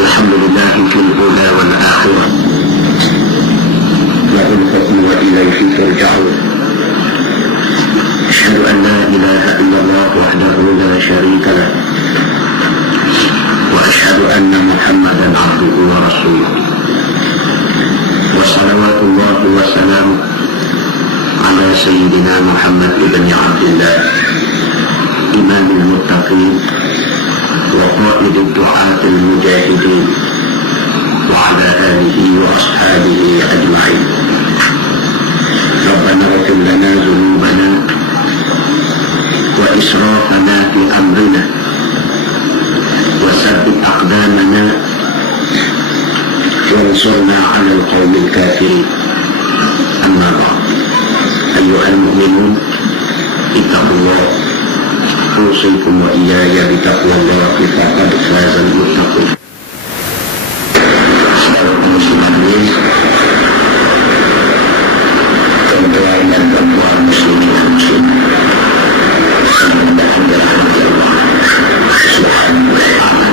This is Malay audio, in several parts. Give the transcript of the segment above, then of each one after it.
الحمد لله في الأولى والآخرة له الحكم وإليه ترجعون أشهد أن لا إله إلا الله وحده لا شريك له وأشهد أن محمدا عبده ورسوله وصلوات الله وسلامه على سيدنا محمد بن عبد الله إمام المتقين وقائد الدعاة المجاهدين وعلى آله وأصحابه أجمعين. ربنا اغفر لنا ذنوبنا وإسرافنا في أمرنا وثبت أقدامنا وانصرنا على القوم الكافرين. أما بعد، أيها المؤمنون اتقوا الله، أوصيكم وإياي بتقوى الله فقد فاز المتقون. Tuan-tuan dan puan muslimin dan muslimat, mudah-mudahan dirahmati Allah Subhanahu wa ta'ala.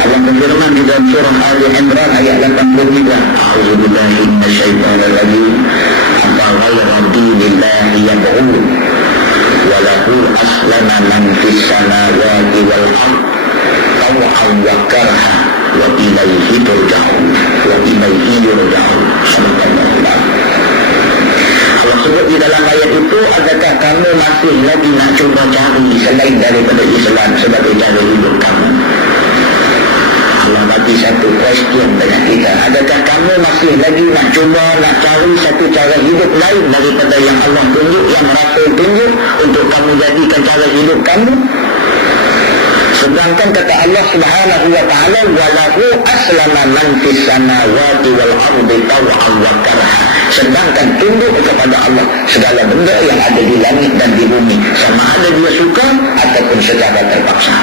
Allah berfirman di dalam surah Ali Imran ayat 83, A'udzubillahi minasyaitonir rajim. Afa ghayra dinillahi yabghun wa lahu aslama man fis samawati wal ardh taw'an wa karha wa ilaihi turja'un wa ilaihi yurja'un. Allah sebut di dalam ayat itu, adakah kamu masih lagi nak cuba cari selain daripada Islam sebagai cara hidup kamu? Allah bagi satu question dengan kita, adakah kamu masih lagi nak cuba nak cari satu cara hidup lain daripada yang Allah tunjuk, yang Rasul tunjuk untuk kamu jadikan cara hidup kamu? Sedangkan kata Allah Subhanahu wa ta'ala, walahu aslama man fis samawati wal ardi taw'an wa karha. Sedangkan tunduk kepada Allah segala benda yang ada di langit dan di bumi, sama ada dia suka ataupun secara terpaksa.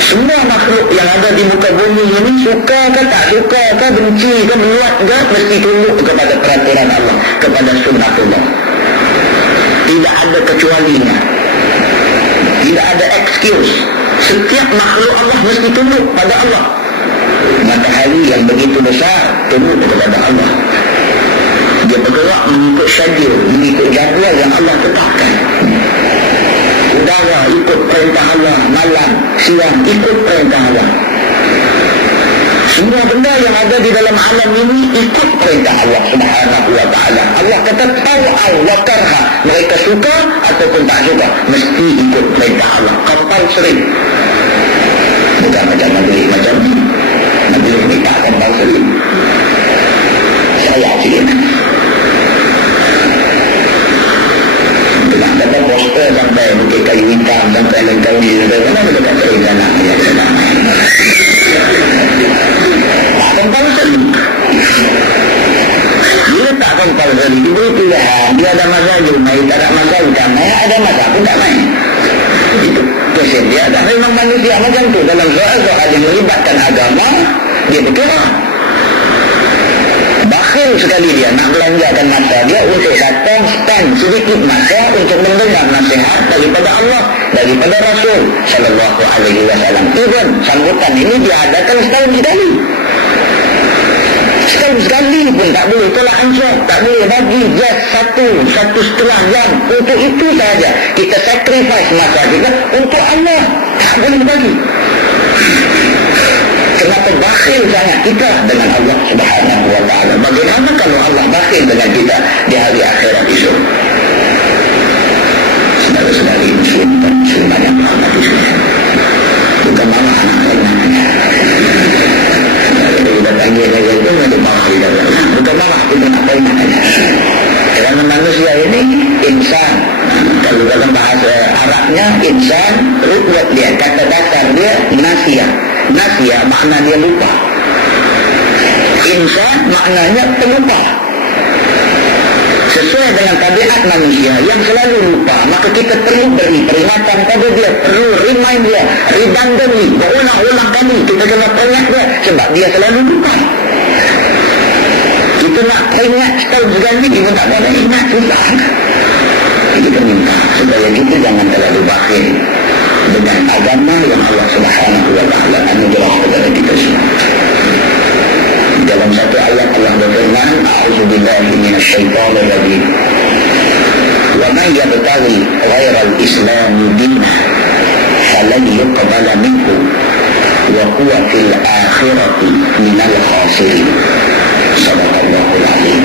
Semua makhluk yang ada di muka bumi ini, suka ke tak suka ke, benci ke, meluat ke, mesti tunduk kepada peraturan Allah, kepada sunnatullah. Tidak ada kecualinya, tidak ada excuse. Setiap makhluk Allah mesti tunduk pada Allah. Matahari yang begitu besar tunduk kepada Allah. Dia bergerak mengikut schedule, mengikut jadual yang Allah tetapkan. Udara ikut perintah Allah, malam, siang ikut perintah Allah. Semua benda yang ada di dalam alam ini ikut perintah Allah Subhanahu wa ta'ala. Allah kata taw'an wa karha, mereka suka ataupun tak suka mesti ikut perintah Allah. Compulsory. Bukan macam Nabi macam ni. Nabi ni tak compulsory. Saya sikit. Nak dapat poster sampai bukit kayu hitam, sampai Langkawi, mana boleh tak cari jalan ya jalan. Tak compulsory. Dia tak compulsory, dia pilihan. Dia ada masa mai, tak ada masa bukan mai, ada masa pun tak mai. Itu kesen dia. Dan memang manusia macam tu, dalam soal-soal yang melibatkan agama, dia bergerak. Bakhil sekali dia nak belanjakan masa dia untuk datang stand sedikit masa untuk mendengar nasihat daripada Allah, daripada Rasul sallallahu alaihi wasallam. Even sambutan ini diadakan setahun sekali. Setahun sekali pun tak boleh tolak ansur, tak boleh bagi just satu setengah jam. Untuk itu sahaja kita sacrifice masa kita untuk Allah, tak boleh bagi. Kenapa bakhil sangat kita dengan Allah Subhanahu wa ta'ala? Bagaimana kalau Allah bakhil dengan kita di hari akhirat itu? Saudara-saudari muslim dan muslimat yang berhormat sekalian, bukan malah anak-anak. Kita panggil saja itu ada bawah di dalam. Bukan malah kita nak ingat. Kerana manusia ini insan. Kalau dalam bahasa Arabnya insan, rukut dia, kata dasar dia nasia. Nasia makna dia lupa. Insan maknanya pelupa. Sesuai dengan tabiat manusia yang selalu lupa, maka kita perlu beri peringatan pada dia, perlu remind dia, redundantly, berulang-ulang kali kita kena peringat dia, sebab dia selalu lupa. Kita nak ingat setahun sekali, kita tak boleh ingat, susah. Kita minta supaya kita jangan terlalu bakhil. agama yang Allah Subhanahu wa ta'ala anugerah kepada kita semua. Dalam satu ayat Allah berfirman, a'udzubillahi minasyaitonir rajim. Wa man yabtaghi ghairal islam dinan falan yuqbala minhu wa huwa fil akhirati minal khasirin. Sadaqallahul azim.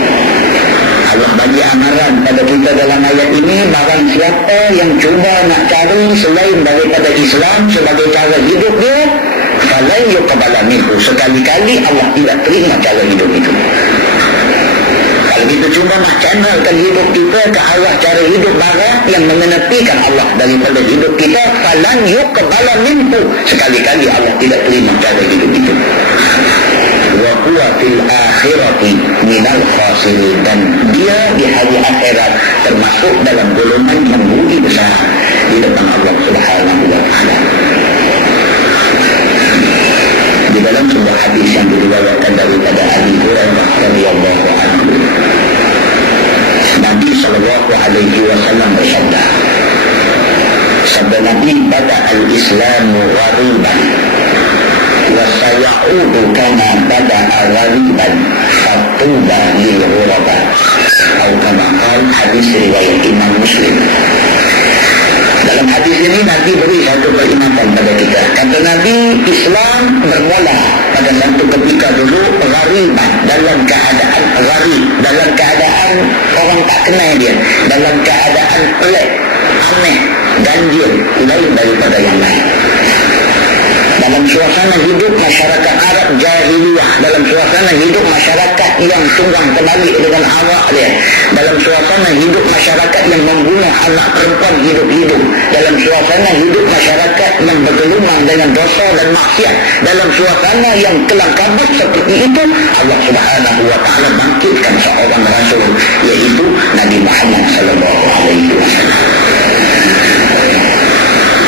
Allah bagi amaran pada kita dalam ayat ini, barang siapa yang cuba nak cari selain daripada Islam sebagai cara hidup dia, falan yuqbala minhu, sekali-kali Allah tidak terima cara hidup itu. Kalau kita cuba nak channelkan hidup kita ke arah cara hidup barat yang menepikan Allah daripada hidup kita, falan yuqbala minhu, sekali-kali Allah tidak terima cara hidup itu. Wa huwa fil akhirati minal khasirin, dan dia di hari akhirat termasuk dalam golongan yang rugi besar di depan Allah Subhanahu wa ta'ala. Di dalam sebuah hadis yang diriwayatkan daripada Abi Hurairah radhiyallahu anhu, Nabi sallallahu alaihi wasallam bersabda, sabda Nabi, bada al-islamu ghariban wa sayaudu kama bada ghariban fatuba lil ghuraba, atau kama qala, hadis riwayat Imam Muslim. Dalam hadis ini Nabi beri satu peringatan pada kita. Kata Nabi, Islam bermula pada satu ketika dulu ghariban, dalam keadaan gharib, dalam keadaan orang tak kenal dia, dalam keadaan pelik, aneh, ganjil, lain daripada yang lain. Dalam suasana hidup masyarakat Arab jahiliyah, dalam suasana hidup masyarakat yang tunggang terbalik dengan awak dia, dalam suasana hidup masyarakat yang membunuh anak perempuan hidup-hidup, dalam suasana hidup masyarakat yang bergelumang dengan dosa dan maksiat, dalam suasana yang kelam kabut seperti itu, Allah Subhanahu wa ta'ala bangkitkan seorang rasul, yaitu Nabi Muhammad sallallahu alaihi wasallam.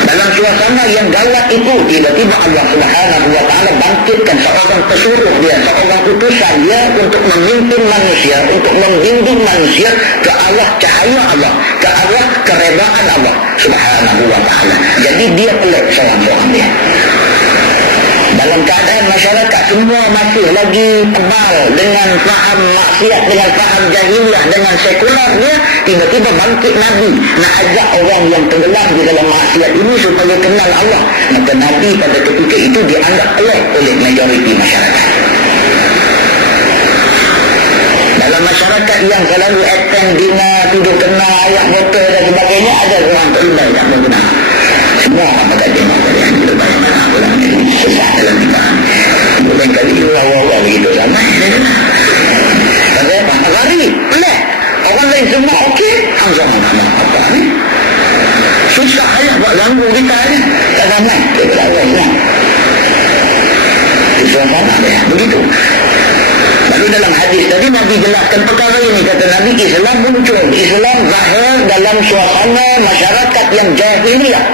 Dalam suasana yang galak itu, tiba-tiba Allah Subhanahu wa ta'ala bangkitkan seorang pesuruh dia, seorang utusan dia untuk memimpin manusia, untuk membimbing manusia ke arah cahaya Allah, ke arah keredaan Allah Subhanahu wa ta'ala. Jadi dia pelik seorang-seorang dia. Dalam keadaan masyarakat semua masih lagi tebal dengan faham maksiat, dengan faham jahiliyah, dengan sekularnya, tiba-tiba bangkit Nabi nak ajak orang yang tenggelam di dalam maksiat ini supaya kenal Allah. Maka Nabi pada ketika itu dianggap pelik oleh majoriti masyarakat. Dalam masyarakat yang selalu attend dinner, tidur kena, ayat motor dan sebagainya, ada orang terlibat tak berguna. Semua orang pada jemaah kalian itu banyak mana orang ini susah dalam iman. Bukan kali awal-awal begitu sama. Kata apa? Lari, pelik. Orang lain semua okey, Hamzah mana apa ni? Susah ya buat ganggu kita ni. Tak ramai dia berlawan lah. Itu sama dia begitu. Lalu dalam hadis tadi Nabi jelaskan perkara ini. Kata Nabi, Islam muncul, Islam zahir dalam suasana masyarakat yang jahiliyah.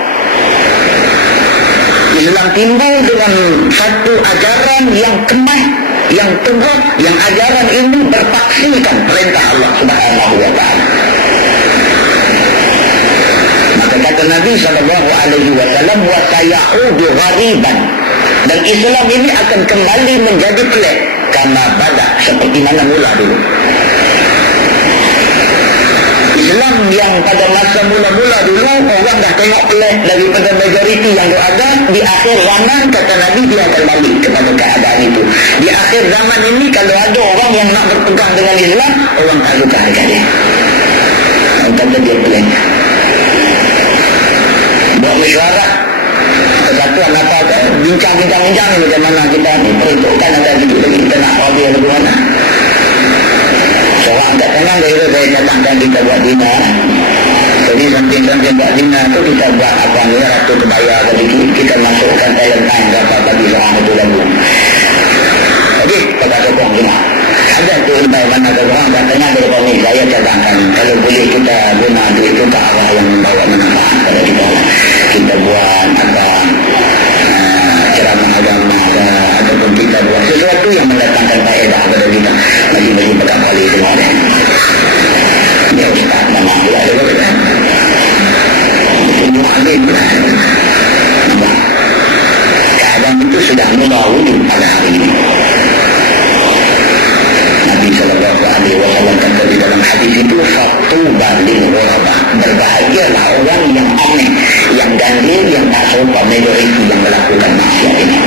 Islam timbul dengan satu ajaran yang kemah, yang tegak, yang ajaran ini berpaksikan perintah Allah Subhanahu wa ta'ala. Maka kata Nabi SAW, wa sayaudu ghariban, dan Islam ini akan kembali menjadi pelik kama bada, seperti mana mula dulu. Islam yang pada masa mula-mula dulu orang dah tengok pelik daripada majoriti yang berada, di akhir zaman kata Nabi dia akan balik kepada keadaan itu. Di akhir zaman ini kalau ada orang yang nak berpegang dengan Islam, orang tak suka dekat dia. Orang kata dia pelik. Buat mesyuarat kesatuan apa ke, bincang-bincang macam mana kita ni peruntukkan atau kita nak rabi lagu mana. Seorang tak tenang dari saya datangkan kita buat dina. Jadi samping-samping buat dina tu kita buat apa ni, ratu kebaya tadi kita masukkan talent time berapa bagi seorang itu lagu. Jadi kita sokong semua. Ada tu ilmu mana ada orang katanya dari ni saya cadangkan kalau boleh kita guna duit itu ke arah yang membawa manfaat pada kita. Kita buat apa ceramah agama ataupun kita buat sesuatu yang mendatangkan faedah kepada kita. Bagi-bagi petang kali semua ni. Dia ustaz nama pula ada kan? Ini alim lah. Fatuba lil ghuraba. Berbahagialah orang yang aneh, yang ganjil, yang tak sopan majoriti yang melakukan maksiat ini.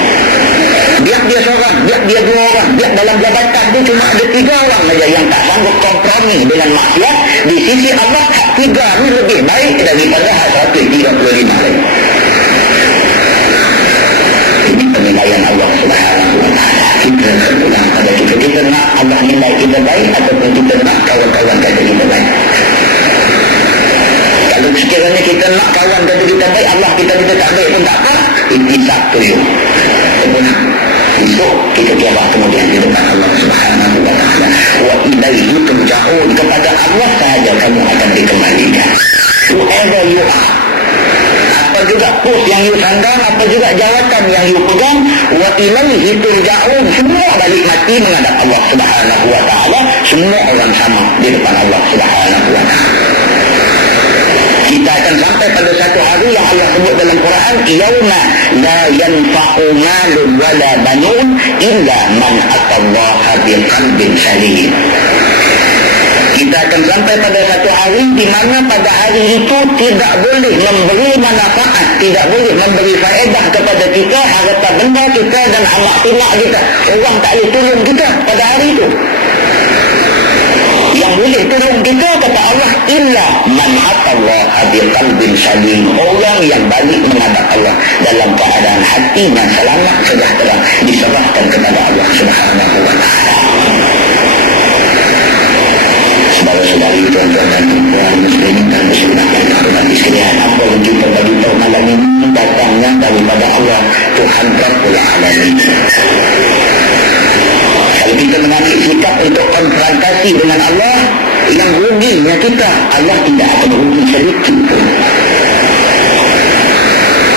Biar dia seorang, biar dia dua orang, biar dalam jabatan dia cuma ada 3 orang saja yang tak sanggup kompromi dengan maksiat, di sisi Allah hak 3 ni lebih baik daripada hak 135 lain. Ini penilaian Allah Subhanahu wa ta'ala. Kita terpulang pada kita nak Allah nilai kita baik ataupun kita nak kawan-kawan kata kita baik. Kalau sekiranya kita nak kawan kata kita baik, Allah kita tak baik pun tak apa, ini satu je. Terpulang. Besok kita kiamat kemudian di depan Allah Subhanahu wa ta'ala. Wa ilaihi turja'un. Kepada Allah sahaja kamu akan dikembalikan. Whoever you are, apa juga pos yang you sandang, apa juga jawatan yang you pegang, wa ilaihi turja'un. Semua balik mati menghadap Allah Subhanahu wa ta'ala. Semua orang sama di depan Allah Subhanahu wa ta'ala. Kita akan sampai pada satu hari yang Allah sebut dalam Quran, yauma la yanfa'u malun wala banun illa man atallaha biqalbin salim. Kita akan sampai pada satu hari di mana pada hari itu tidak boleh memberi manfaat, tidak boleh memberi faedah kepada kita, harta benda kita dan anak pinak kita. Orang tak boleh tolong kita pada hari itu. Yang boleh tolong kita kata Allah, illa man atallaha biqalbin salim. Orang yang balik menghadap Allah dalam keadaan hatinya selamat sejahtera, diserahkan kepada Allah Subhanahu wa ta'ala. Saudara-saudari, tuan-tuan dan puan muslimin dan muslimat yang dihormati sekalian, apa yang kita bagi tahu malam ini datangnya daripada Allah Tuhan Rabbul Alamin. Kalau kita mengambil sikap untuk konfrontasi dengan Allah, yang ruginya kita, Allah tidak akan rugi sedikit pun.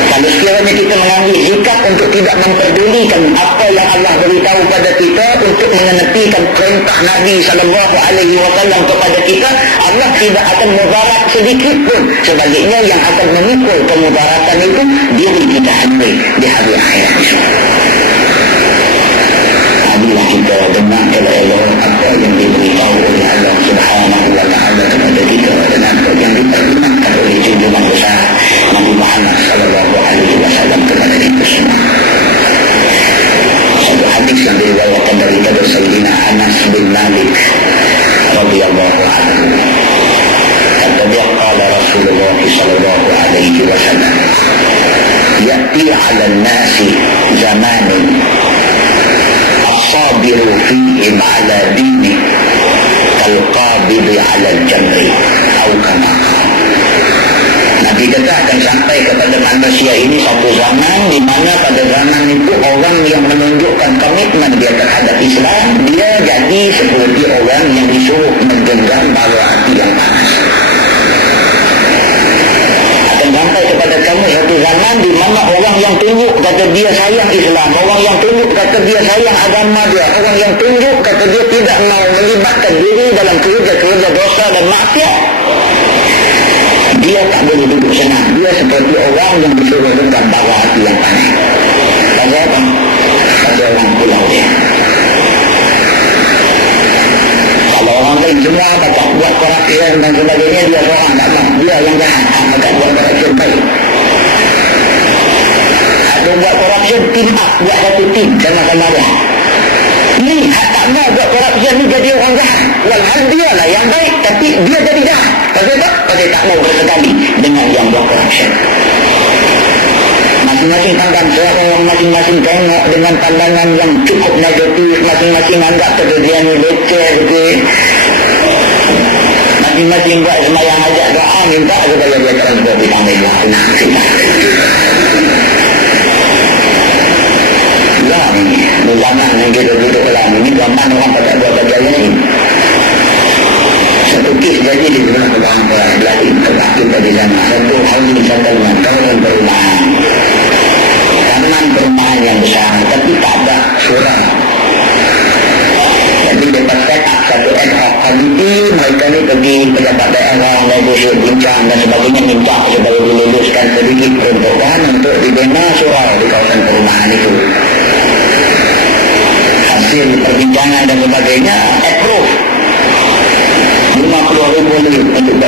Kalau sekiranya kita mengambil sikap untuk tidak memperdulikan apa yang Allah beritahu pada kita, untuk mengenepikan perintah Nabi SAW kepada kita, Allah tidak akan mudarat sedikit pun. Sebaliknya yang akan memikul kemudaratan itu diri kita sendiri di hari akhirat. Bila kita dengar elok-elok apa yang diberitahu oleh Allah Subhanahu wa ta'ala kepada kita dan apa yang diperintahkan oleh junjungan besar Nabi Muhammad sallallahu alaihi wasallam kepada kita semua. Satu hadis yang diriwayatkan daripada Sayyidina Anas bin Malik radhiyallahu anhu. Kata dia, qala Rasulullah sallallahu alaihi wasallam, ya'ti 'ala an-nasi zamanun sabiru fihim ala dini kalqabidi ala jamri atau kama. Nabi kata akan sampai kepada manusia ini satu zaman di mana pada zaman itu orang yang menunjukkan komitmen dia terhadap Islam, dia jadi seperti orang yang disuruh menggenggam bara api yang panas. Sampai kepada kamu satu zaman di mana orang yang tunjuk kata dia sayang Islam, orang yang tunjuk kata dia sayang agama dia, orang yang tunjuk kata dia tidak mau melibatkan diri dalam kerja-kerja dosa dan maksiat, dia tak boleh duduk senang. Dia seperti orang yang disuruh genggam bara api yang panas. Pada apa? Pada orang pulau dia. Kalau orang lain semua tak buat korupsi dan sebagainya, dia orang tak mau. Dia yang jahat, maka buat korupsi baik. Ada buat korupsi, tim up, buat satu tim sama-sama dia. Ni hak tak mau buat korupsi ni jadi orang jahat. Walhal dia lah yang baik, tapi dia jadi jahat. Pasal tak? Pasal tak mau sekali dengan yang buat korupsi. Masing-masing tangkan orang, masing-masing tengok dengan pandangan yang cukup negatif, masing-masing anggap kejadian ini leceh gitu. Masing-masing buat semayang ajak doa, minta supaya dia tak boleh ditambah lah ini zaman yang kita duduk dalam ini, zaman orang pada buat bagian ini. Satu kes jadi di sebelah orang berlatih tempat kita di sana. Satu housing settlement, tahun perumahan, taman perumahan yang besar, tapi tak ada surau. Jadi dapat set up satu ad hoc committee, mereka ni pergi pejabat daerah, negotiate bincang dan sebagainya, minta supaya diluluskan sedikit peruntukan untuk dibina surau di kawasan perumahan itu. Hasil perbincangan dan sebagainya approve. 50,000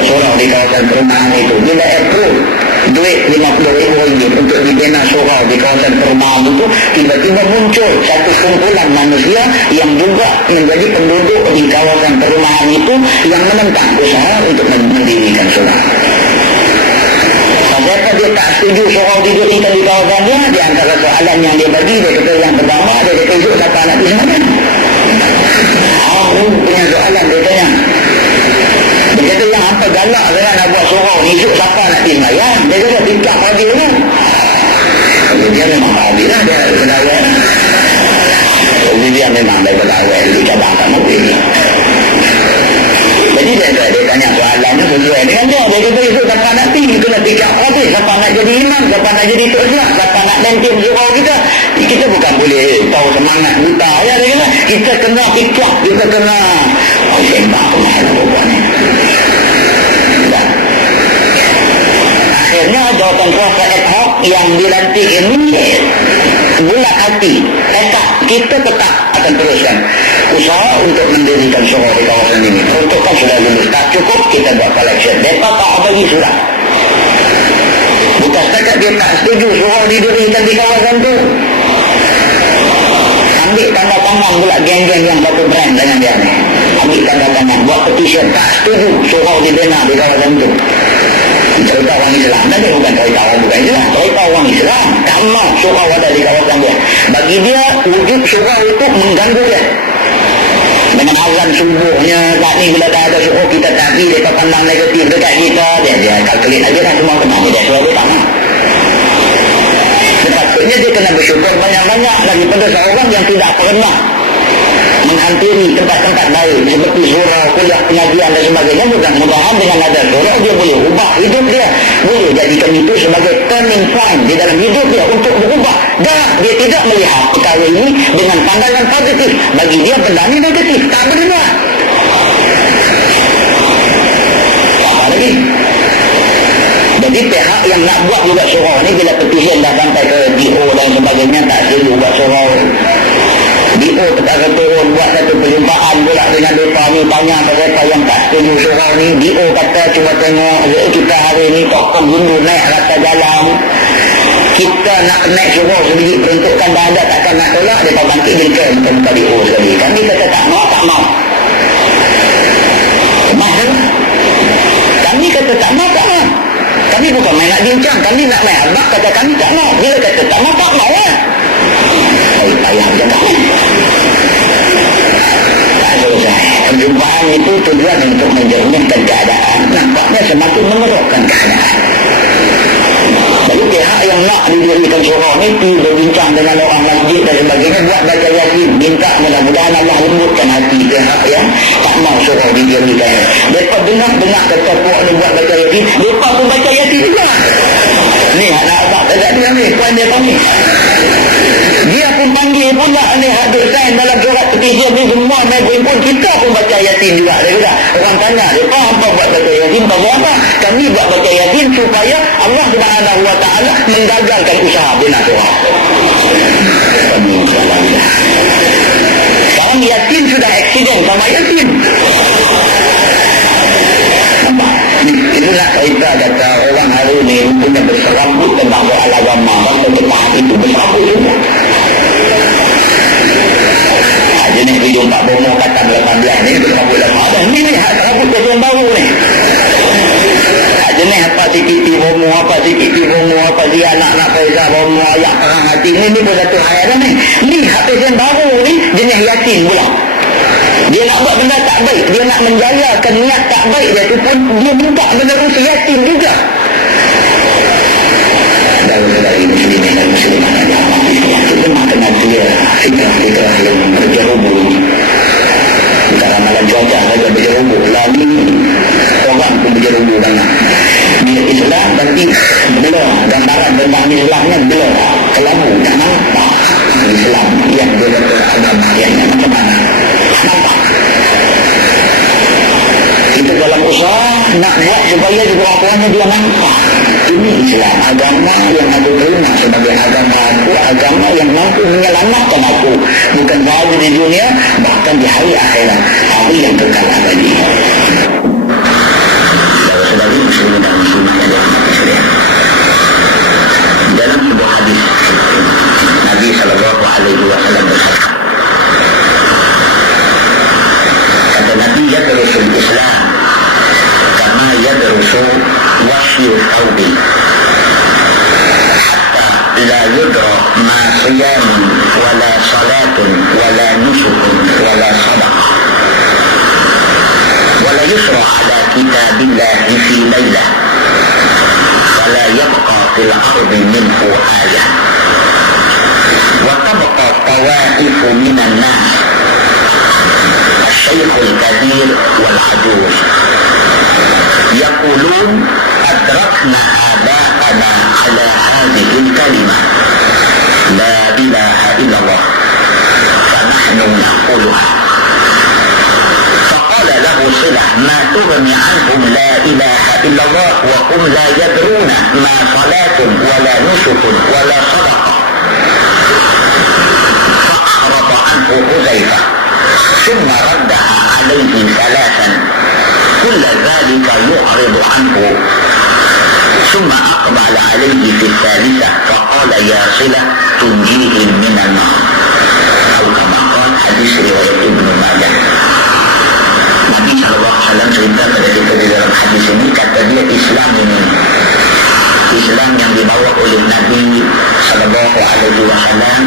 surau di kawasan perumahan itu. Bila approve duit RM50,000 untuk dibina surau di kawasan perumahan itu, tiba-tiba muncul satu kumpulan manusia yang juga menjadi penduduk di kawasan perumahan itu yang menentang usaha untuk mendirikan surau. Kenapa dia tak setuju surau didirikan di kawasan dia? Di antara soalan yang dia bagi, dia kata yang pertama, dia kata esok siapa nak pergi mana? Punya soalan dia tanya. Dia kata yang apa galak saya nak buat surau ni, esok siapa nak pergi mana? Dia kata fikir pada dia. Dia memang habis lah, dia pegawai. Dia memang dari pegawai, dia cabang tak mobil. Jadi dia tanya soalannya sesuai dengan dia. Dia kata esok siapa nak pergi, kena fikir pada siapa nak jadi imam, siapa nak jadi tok siap, siapa nak maintain surau kita. Kita bukan boleh tahu semangat buta ya, dia kata. Kita kena fikir, kita kena sembah kemana buat ni. Akhirnya jawatan kuasa ad hoc yang dilantik ini bulat hati, tekad kita tetap akan teruskan usaha untuk mendirikan surau di kawasan ini. Untuk kan sudah lulus, tak cukup kita buat collection. Mereka tak bagi surat. Bukan setakat dia tak setuju surau didirikan di kawasan itu, ambil tanda tangan pula geng-geng yang satu brand dengan dia ni. Ambil tanda tangan, buat petition tak setuju surau dibina di kawasan itu. Cerita orang Islam tadi, bukan cerita orang bukan Islam, cerita orang Islam tak mahu surau ada di kawasan dia. Bagi dia wujud surau itu mengganggu dia. Dengan azan subuhnya tak ni, bila tak ada surau kita tadi mereka pandang negatif dekat kita, dia kalkulit aja lah semua kena dia surau dia tak mahu. Sepatutnya dia kena bersyukur banyak-banyak daripada seorang yang tidak pernah menghampiri tempat-tempat baik seperti surau, kuliah, pengajian dan sebagainya. Mudah-mudahan dengan ada surau dia boleh ubah hidup dia, boleh jadikan itu sebagai turning point di dalam hidup dia untuk berubah. Dan dia tidak melihat perkara ini dengan pandangan positif. Bagi dia benda ini negatif, tak benar. Apa lagi? Jadi pihak yang nak buat juga surau ni, bila petition dah sampai ke DO dan sebagainya, tak setuju buat surau. DO terkata turun buat satu perjumpaan pula dengan mereka ni, tanya mereka yang tak setuju surau ni. DO kata cuba tengok kita hari ni tokoh gundu naik rata jalan, kita nak naik surau sendiri peruntukan dah ada, takkan nak tolak. Mereka bangkit jengkel muka DO sekali. Kami kata tak mau. Kami kata tak mau. Kami bukan main nak bincang, kami nak main abak, kata kami tak mau. Bila kata tak mau lah. Payah je tak. Tak selesai. Perjumpaan itu tujuan untuk menjernihkan keadaan. Nampaknya semakin mengerukkan keadaan. Jadi pihak yang nak didirikan surau ni berbincang dengan orang masjid dan sebagainya, buat baca yasin, minta mudah-mudahan Allah lembutkan hati pihak yang tak mau surau didirikan. Mereka dengar kata puak ni buat baca yasin, mereka pun baca yasin juga. Ni anak-anak tak dia ni, puan dia ni. Dia pun panggil pula ni hadir sign dalam surat petition ni, semua main pun kita pun baca yasin juga. Dia kata, orang tanya dia, apa buat baca yasin? Pasal apa? Kami buat baca yasin supaya Allah Subhanahu Wa Taala menggagalkan usaha bina surau. Sekarang yasin sudah accident sama yasin. Nampak? Itulah cerita kata orang hari ni punya berserabut tentang soal agama, dan tentang itu berserabut juga. Jenis video Pak Bomo kata 18 ni berserabut lama. Ini ni hak serabut yang baru ni. Jenis apa sikiti Bomo, apa sikiti Bomo, apa dia anak-anak Faizah Bomo, ayat perang hati ni pun satu ayat ni. Ni hak yang baru ni jenis yakin pula. Dia nak buat benda tak baik, dia nak menjayakan niat tak baik dia tu pun dia minta menerusi yakin juga. Dari muslimin dan muslimat yang itu memang kena dia fitrah yang berjerubuk. Bukan ramalan cuaca saja berjerubuk, lagi orang pun berjerubuk banyak. Bila Islam nanti belum gambaran tentang Islamnya belum kelabu dan nampak Islam yang dia agama yang macam mana nampak. Itu dalam usaha nak buat supaya juga orang dia nampak ini Islam, agama yang aku terima sebagai agama aku, agama yang mampu menyelamatkan aku, bukan sahaja di dunia, bahkan di hari akhirat, hari yang kekal abadi. يدرس وشي الثوب حتى لا يدرى ما صيام ولا صلاة ولا نسك ولا صدقة ولا يشرع على كتاب الله في ليلة ولا يبقى في الأرض منه آية وتبقى طوائف من الناس الشيخ الكبير والعجوز يقولون أدركنا آباءنا على هذه الكلمة لا إله إلا الله فنحن نقولها. فقال له صلة ما تغني عنهم لا إله إلا الله وهم لا يدرون ما صلاة ولا نسك ولا صدقة. فأعرض عنه حذيفة ثم ردها عليه ثلاثا كل ذلك يعرض عنه ثم أقبل عليه في الثالثة فقال يا صلة تنجيهم من النار أو كما قال حديث رواية ابن ماجه. Nabi SAW cerita pada kita di dalam hadis ini, kata dia Islam ini, Islam yang dibawa oleh Nabi SAW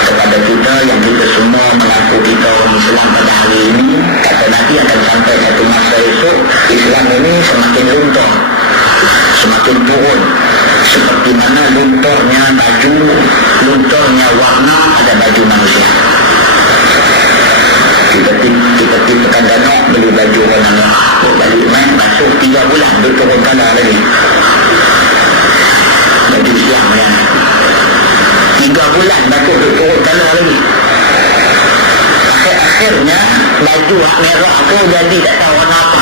kepada kita yang kita semua mengaku kita orang Islam pada hari ini, kata Nabi akan sampai satu masa esok Islam ini semakin luntur, semakin turun, seperti mana lunturnya baju, lunturnya warna pada baju manusia. Kita tekan dana beli baju warna merah, balik main masuk 3 bulan dia turun kalah lagi, baju siang ya 3 bulan masuk dia turun kalah lagi. Akhirnya baju merah tu jadi tak tahu warna apa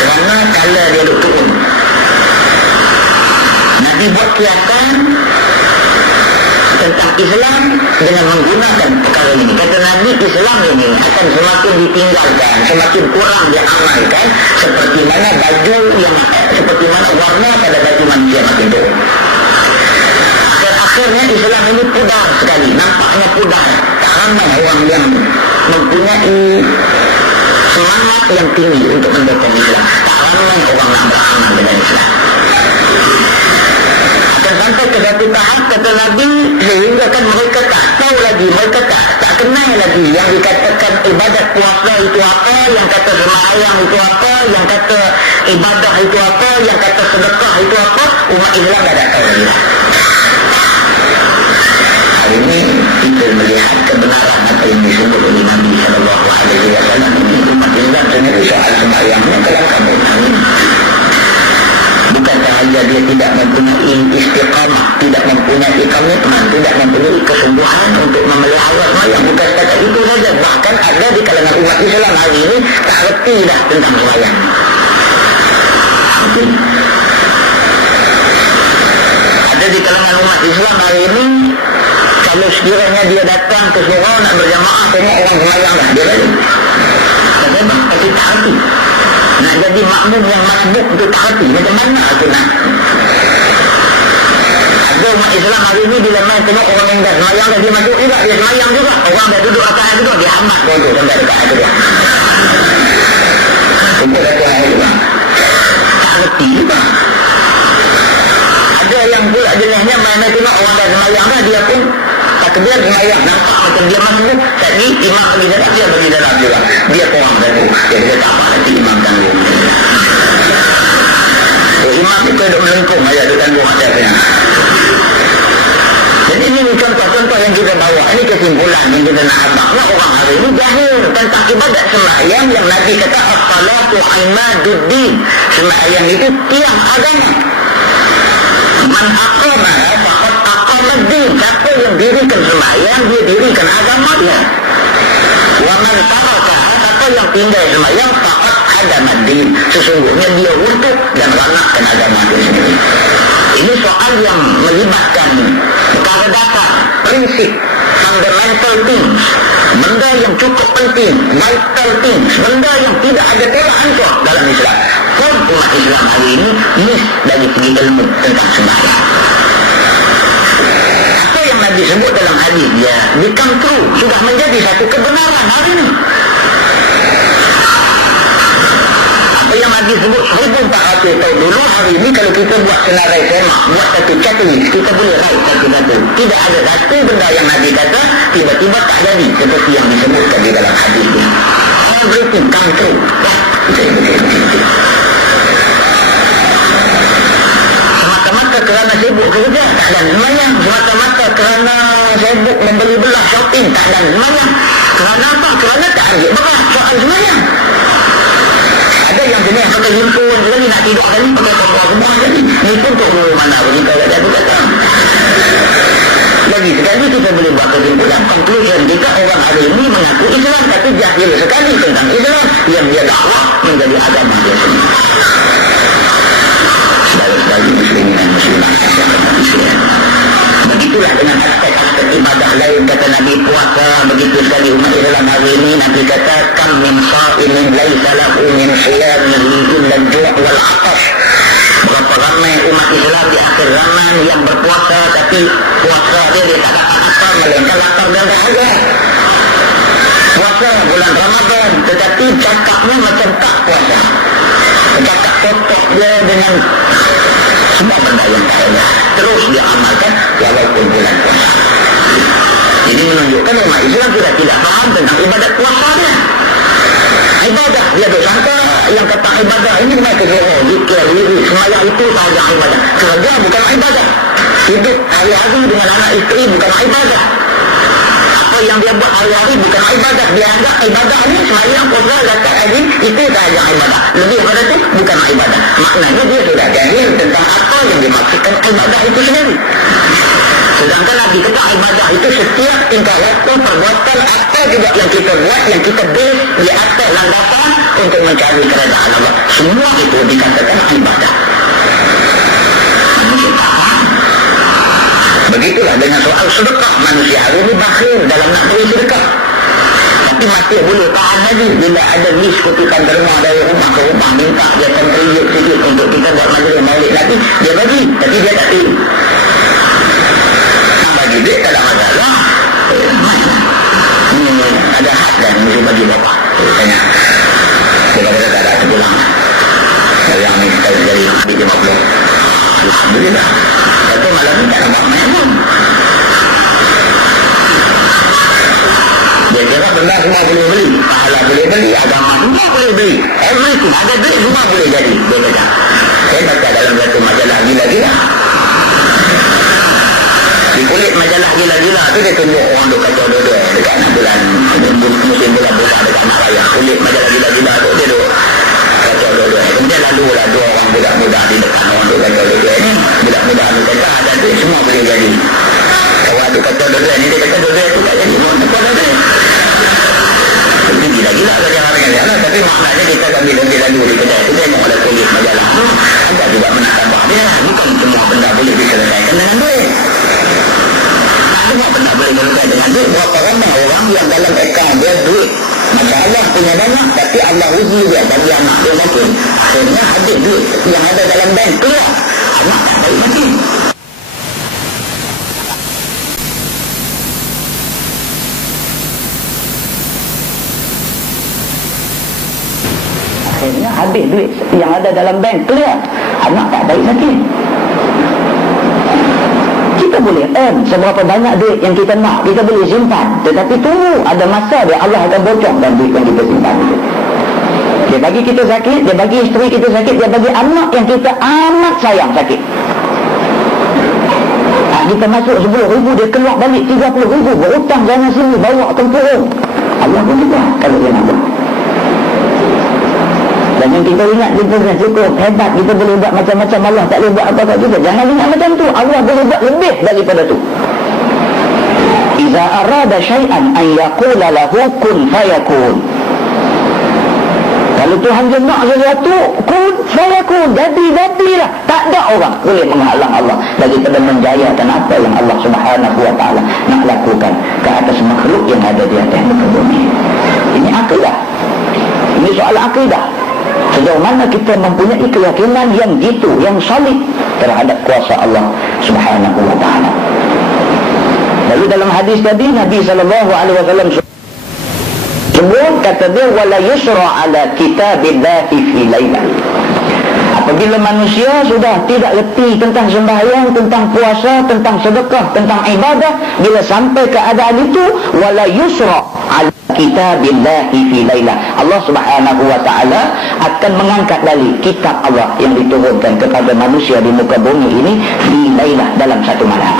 kerana kalah dia duk turun. Nabi buat kiasan tentang Islam dengan menggunakan perkara ini. Kata Nabi, Islam ini akan semakin ditinggalkan, semakin kurang diamalkan, seperti mana baju yang seperti mana warna pada baju manusia makin turun. Akhirnya Islam ini pudar sekali, nampaknya pudar. Tak ramai orang yang mempunyai semangat yang tinggi untuk mendukung Islam. Tak ramai orang yang beramal dengan Islam. Sampai ke satu tahap kata Nabi sehingga kan mereka tak tahu lagi, mereka tak kenal lagi yang dikatakan ibadat puasa itu apa, yang kata sembahyang itu apa, yang kata ibadah itu apa, yang kata sedekah itu apa. Umat Islam dah tak tahu lagi. Hari ini kita melihat kebenaran apa yang disebut oleh Nabi SAW. Ini umat Islam sendiri soal sembahyangnya kalau kamu tahu, bukan sahaja dia tidak mempunyai istiqamah, tidak mempunyai komitmen, tidak mempunyai kesungguhan untuk memelihara sembahyang. Bukan kata itu saja, bahkan ada di kalangan umat Islam hari ini tak reti dah tentang sembahyang. Ada di kalangan umat Islam hari ini, kalau sekiranya dia datang ke surau nak berjamaah, tengok orang sembahyang dah, dia balik. Kenapa? Tapi tak reti. Nak jadi makmum yang masbuk untuk tak hati, macam mana aku nak? Ada umat Islam hari ini bila main tengok orang yang dah semayang, dia masuk juga, dia semayang juga. Orang dah duduk atas juga, dia amat duduk sampai dekat atas juga. Kumpul satu hari juga. Tak reti juga. Ada yang pula jenisnya main tengok orang dah semayang dah, dia pun takbir semayang, nampak macam dia masuk, tadi imam bagi dalam, dia bagi dalam juga. Dia kurang satu, dia tak apa nanti imam tanggung. Imam itu duduk melengkung aja, duduk tanggung atasnya. Jadi ini contoh-contoh yang kita bawa, ini kesimpulan yang kita nak abanglah. Orang hari ini jahil tentang ibadat sembahyang yang Nabi kata as-salatu imaduddin. Sembahyang itu tiang agama. Man aqama faqad aqama ad-din. Siapa yang dirikan sembahyang, dia dirikan agama dia. Wa man taraka, siapa yang tinggal sembahyang faqad hadama ad-din. Sesungguhnya dia runtuh dan ranakkan agama dia sendiri. Ini soal yang melibatkan perkara dasar, prinsip, fundamental things, benda yang cukup penting, vital things, benda yang tidak ada tolak ansur dalam Islam. Pun umat Islam hari ini miss dari segi ilmu tentang sembahyang. Apa yang Nabi sebut dalam hadis dia become true, sudah menjadi satu kebenaran hari ini. Apa yang Nabi sebut 1400 tahun dulu. Hari ini kalau kita buat senarai semak, buat satu checklist, kita boleh raih satu-satu. Tidak ada satu benda yang Nabi kata tiba-tiba tak jadi seperti yang disebutkan di dalam hadis ini. Everything come true. Semata-mata kerana sibuk kerja tak ada semayang. Semata-mata kerana sibuk membeli belah shopping tak ada semayang. Kerana apa? Kerana tak ambil berat soal semayang. Ada yang jenis pakai himpun sekali, nak tidur kali pakai semua sekali. Ni pun untuk mana bagi kau ada kata. Lagi sekali kita boleh buat kesimpulan conclusion jika orang hari ini mengaku Islam tapi jahil sekali tentang Islam yang dia dakwah menjadi agama dia sendiri. Saudara-saudari muslimin dan muslimat Islam. Begitulah dengan aspek-aspek ibadah lain. Kata Nabi puasa, begitu sekali umat Islam hari ini Nabi kata kam min sha'imin laisa lahu min siyamihi illa al-ju' wal 'atash. Berapa ramai umat Islam di akhir zaman yang berpuasa tapi puasa dia tak dapat apa melainkan lapar dan dahaga. Puasa bulan Ramadan tetapi cakapnya macam tak puasa. Cakap kotak dia dengan semua benda yang tak ada terus dia amalkan walaupun bulan puasa. Ini menunjukkan umat Islam sudah tidak faham tentang ibadat puasa dia. Ibadah dia bersangka yang kata ibadah ini mereka kira zikir, wirid, semayang itu sahaja ibadah. Kerja bukan ibadah. Hidup hari-hari dengan anak isteri bukan ibadah. Apa yang dia buat hari-hari bukan ibadah. Dia anggap ibadah ini semayang, puasa, zakat, haji itu sahaja ibadah. Lebih pada itu bukan ibadah. Maknanya dia sudah jahil tentang apa yang dimaksudkan ibadah itu sendiri. Sedangkan Nabi kata ibadah itu setiap tingkah laku perbuatan apa juga yang kita buat, yang kita base di atas landasan untuk mencari keredaan Allah. Semua itu dikatakan ibadah. Manusia faham. Begitulah dengan soal sedekah. Manusia hari ini bakhil dalam nak beri sedekah. Tapi masih boleh tahan lagi bila ada list kutipan derma dari rumah ke rumah minta dia contribute sikit untuk kita buat majlis maulid lagi. Dia bagi, tapi dia tak terima. Duit tak ada masalah. Ada hak dan mesti bagi bapak. Tanya. Dia kata tak ada sebulan. Dari yang minta dari Nabi 50. Alhamdulillah. Kata malam ni tak nampak main pun. Dia kira benda semua boleh beli. Pahala boleh beli. Agama semua boleh beli. Everything. Ada duit semua boleh jadi. Dia kata. Saya baca dalam satu majalah gila-gila. Di kulit majalah gila-gila tu dia tunjuk orang duk kacau dua-dua dekat nak bulan musim bulan buka dekat mak raya. Kulit majalah gila-gila tu dia duk kacau dua-dua. Kemudian lalu lah dua orang budak-budak di dekat orang duk kacau dua-dua ni. Budak-budak ni kata ada duit semua boleh jadi. Kawan duk kacau dua-dua ni dia kata dua-dua tu tak jadi pun. Apa ada duit? Itu gila-gila saja harganya lah. Tapi maknanya kita ambil lalu di kedai tu tengok ada kulit majalah tu. Agak juga nak tambah dia. Bukan semua benda boleh diselesaikan dengan duit. Semua benda boleh selesai dengan duit. Berapa ramai orang yang dalam account dia duit Masya Allah punya banyak, tapi Allah uji dia bagi anak dia mungkin. Akhirnya ada duit yang ada dalam bank keluar. Anak tak baik mati. Akhirnya habis duit yang ada dalam bank keluar. Anak tak baik sakit. Kita boleh earn seberapa banyak duit yang kita nak, kita boleh simpan, tetapi tunggu ada masa dia Allah akan bocorkan duit yang kita simpan itu. Dia bagi kita sakit, dia bagi isteri kita sakit, dia bagi anak yang kita amat sayang sakit. Kita masuk 10,000, dia keluar balik 30,000, berhutang sana sini, bawa tempurung. Allah pun juga kalau dia nak. Dan yang kita ingat kita dah cukup hebat, kita boleh buat macam-macam, Allah tak boleh buat apa-apa juga. Jangan ingat macam tu, Allah boleh buat lebih daripada tu. Iza arada syai'an an yaqula lahu kun fayakun. Kalau Tuhan je nak sesuatu, kun fayakun, jadilah. Tak ada orang boleh menghalang Allah daripada menjayakan apa yang Allah Subhanahu wa ta'ala nak lakukan ke atas makhluk yang ada di atas muka bumi. Ini akidah. Ini soal akidah. Sejauh mana kita mempunyai keyakinan yang gitu, yang solid terhadap kuasa Allah Subhanahu wa ta'ala. Lalu dalam hadis tadi Nabi SAW sebut, kata dia wala yusra ala kitabillahi fi lailah. Apabila manusia sudah tidak reti tentang sembahyang, tentang puasa, tentang sedekah, tentang ibadah, bila sampai keadaan itu, wala yusra ala kitabillahi fi lailah, Allah Subhanahu wa taala akan mengangkat balik kitab Allah yang diturunkan kepada manusia di muka bumi ini di lailah, dalam satu malam.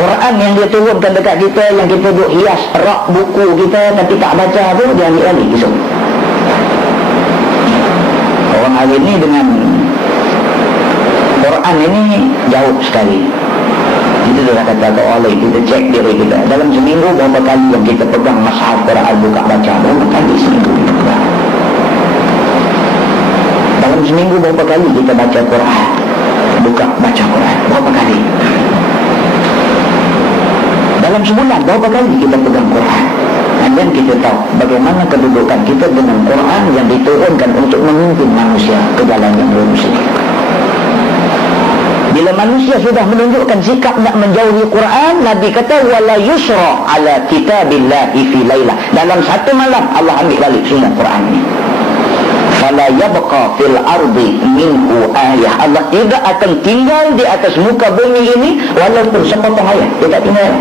Quran yang dia turunkan dekat kita, yang kita duk hias rak buku kita tapi tak baca tu, dia ambil balik esok. Orang hari ini dengan Quran ini jauh sekali. Itu dah kata oleh kita cek diri kita. Dalam seminggu berapa kali yang kita pegang mushaf Quran buka baca? Berapa kali seminggu kita pegang? Dalam seminggu berapa kali kita baca Quran? Buka baca Quran? Berapa kali? Dalam sebulan berapa kali kita pegang Quran? Dan kita tahu bagaimana kedudukan kita dengan Quran yang diturunkan untuk memimpin manusia ke jalan yang lurus ini. Bila manusia sudah menunjukkan sikap nak menjauhi Quran, Nabi kata wala yusra ala kitabillahi fi lailah, dalam satu malam Allah ambil balik semua Quran ini. Fala yabqa fil ardi minhu ayah, Allah tidak akan tinggal di atas muka bumi ini walaupun sepotong ayat, dia tak tinggal.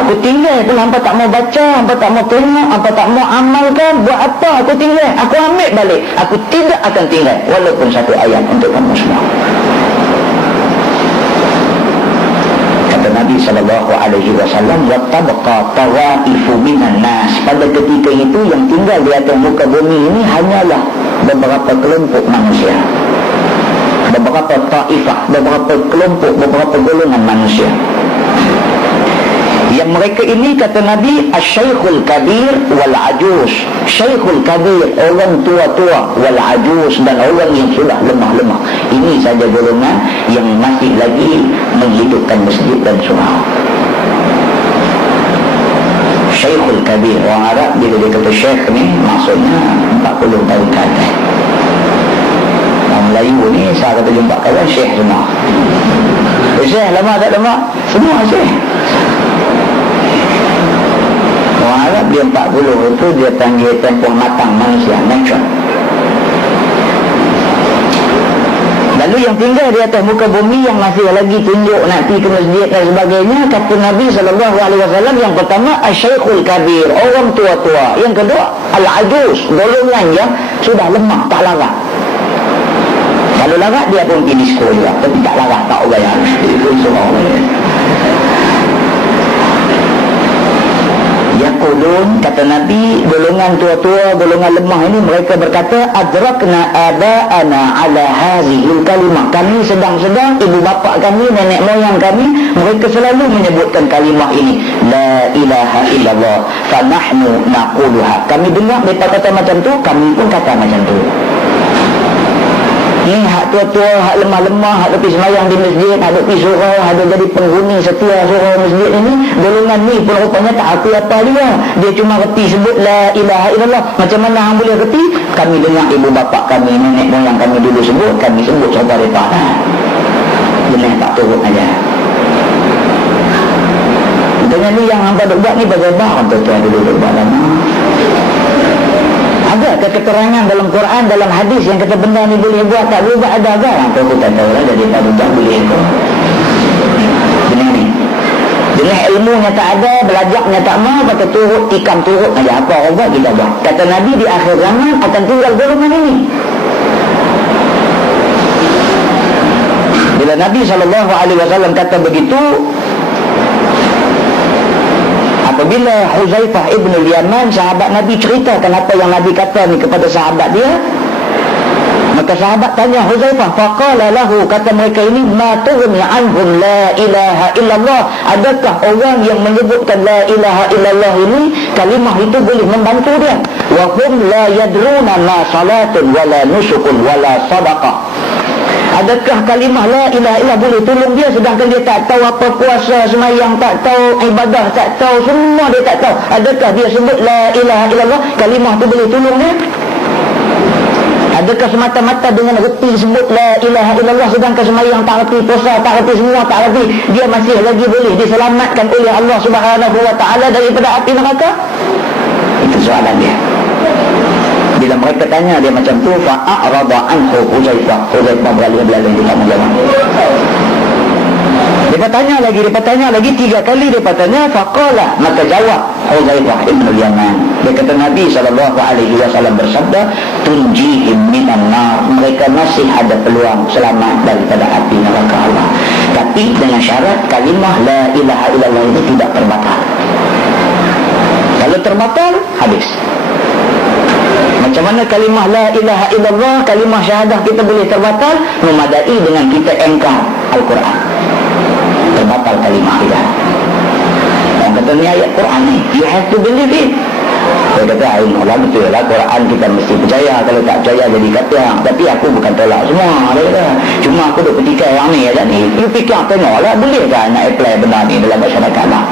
Aku tinggal pun, hampa tak mau baca, hampa tak mau tengok, hampa tak mau amalkan, buat apa aku tinggal? Aku ambil balik. Aku tidak akan tinggal walaupun satu ayat untuk kamu semua. Kata Nabi SAW, watabqa tawaifu minan nas, pada ketika itu yang tinggal di atas muka bumi ini hanyalah beberapa kelompok manusia, beberapa taifah, beberapa kelompok, beberapa golongan manusia. Yang mereka ini, kata Nabi, asy-syaikhul kabir wal ajuz. Syaikhul kabir, orang tua-tua, wal ajuz, dan orang yang sudah lemah-lemah. Ini saja golongan yang masih lagi menghidupkan masjid dan surau. Syaikhul kabir, orang Arab bila dia kata syekh ni, maksudnya 40 tahun ke atas. Orang Melayu ni, saya kata jumpa kawan syekh semua. Syekh lama tak lama, semua syekh. Orang Arab dia 40 itu dia panggil tempoh matang manusia, natural. Lalu yang tinggal di atas muka bumi yang masih lagi tunjuk nak pergi ke masjid dan sebagainya, kata Nabi SAW, yang pertama asy-syaikhul kabir, orang tua-tua. Yang kedua al-ajuz, golongan yang sudah lemah, tak larat. Kalau larat dia pun pergi disko juga, tapi tak larat, tak bayar. Itu semua. Yaqulun, kata Nabi, golongan tua-tua, golongan lemah ini, mereka berkata, adrakna aba'ana ala hazihil kalimah. Kami sedang-sedang, ibu bapa kami, nenek moyang kami, mereka selalu menyebutkan kalimah ini, la ilaha illallah, fanahnu naquluha. Kami dengar mereka kata macam tu, kami pun kata macam tu. Ni hak tua-tua, hak lemah-lemah, hak pergi semayang di masjid, hak pergi surau, ada jadi penghuni setia surau masjid ini, golongan ni pun rupanya tak aku apa dia. Dia cuma reti sebut la ilaha illallah. Macam mana hang boleh reti? Kami dengar ibu bapa kami, nenek moyang kami dulu sebut, kami sebut contoh mereka. Jenis tak turut aja. Dengan ni yang hangpa buat ni bagaimana tuan-tuan dulu buat lama. Ada keterangan dalam Quran, dalam hadis yang kata benda ni boleh buat, tak boleh buat, ada agak. Apa aku tak tahu lah, jadi tak boleh ikut. Benda ni. Dengan ilmunya tak ada, belajarnya tak mau, kata turut, tikam turut aja. Apa orang buat, kita buat. Kata Nabi di akhir zaman akan tinggal golongan ini. Bila Nabi SAW kata begitu, apabila Huzaifah ibn al-Yaman, sahabat Nabi, ceritakan apa yang Nabi kata ni kepada sahabat dia, maka sahabat tanya Huzaifah, faqala lahu, kata mereka ini, ma tughni anhum la ilaha illallah, adakah orang yang menyebutkan la ilaha illallah ini, kalimah itu boleh membantu dia, wa hum la yadruna ma salatun wala nusukun wala sadaqah. Adakah kalimah la ilaha illallah boleh tolong dia, sedangkan dia tak tahu apa puasa, semayang tak tahu, ibadah tak tahu, semua dia tak tahu. Adakah dia sebut la ilaha illallah, kalimah tu boleh tolong dia? Adakah semata-mata dengan reti sebut la ilaha illallah, sedangkan semayang tak reti, puasa tak reti, semua tak reti, dia masih lagi boleh diselamatkan oleh Allah Subhanahu wa ta'ala daripada api neraka? Itu soalan dia. Bila mereka tanya dia macam tu, fa'arada anhu Huzaifah berlalu-lalu dia tak menjawab. Dia tanya lagi 3 kali dia tanya, faqala, maka jawab Huzaifah ibn al-Yaman. Dia kata Nabi SAW bersabda, tunjihim minan nar, mereka masih ada peluang selamat daripada api neraka Allah. Tapi dengan syarat kalimah la ilaha illallah itu tidak terbatal. Kalau terbatal, habis. Macam mana kalimah la ilaha illallah, kalimah syahadah kita boleh terbatal? Memadai dengan kita engkar Al-Quran. Terbatal kalimah kita. Orang kata ni ayat Quran ni, you have to believe it. Saya kata, Allah betul lah Quran kita mesti percaya. Kalau tak percaya jadi kata. Tapi aku bukan tolak semua. Dia kata, cuma aku duk petikai yang ni aja ni. You fikir tengok lah, boleh tak nak apply benda ni dalam masyarakat lah.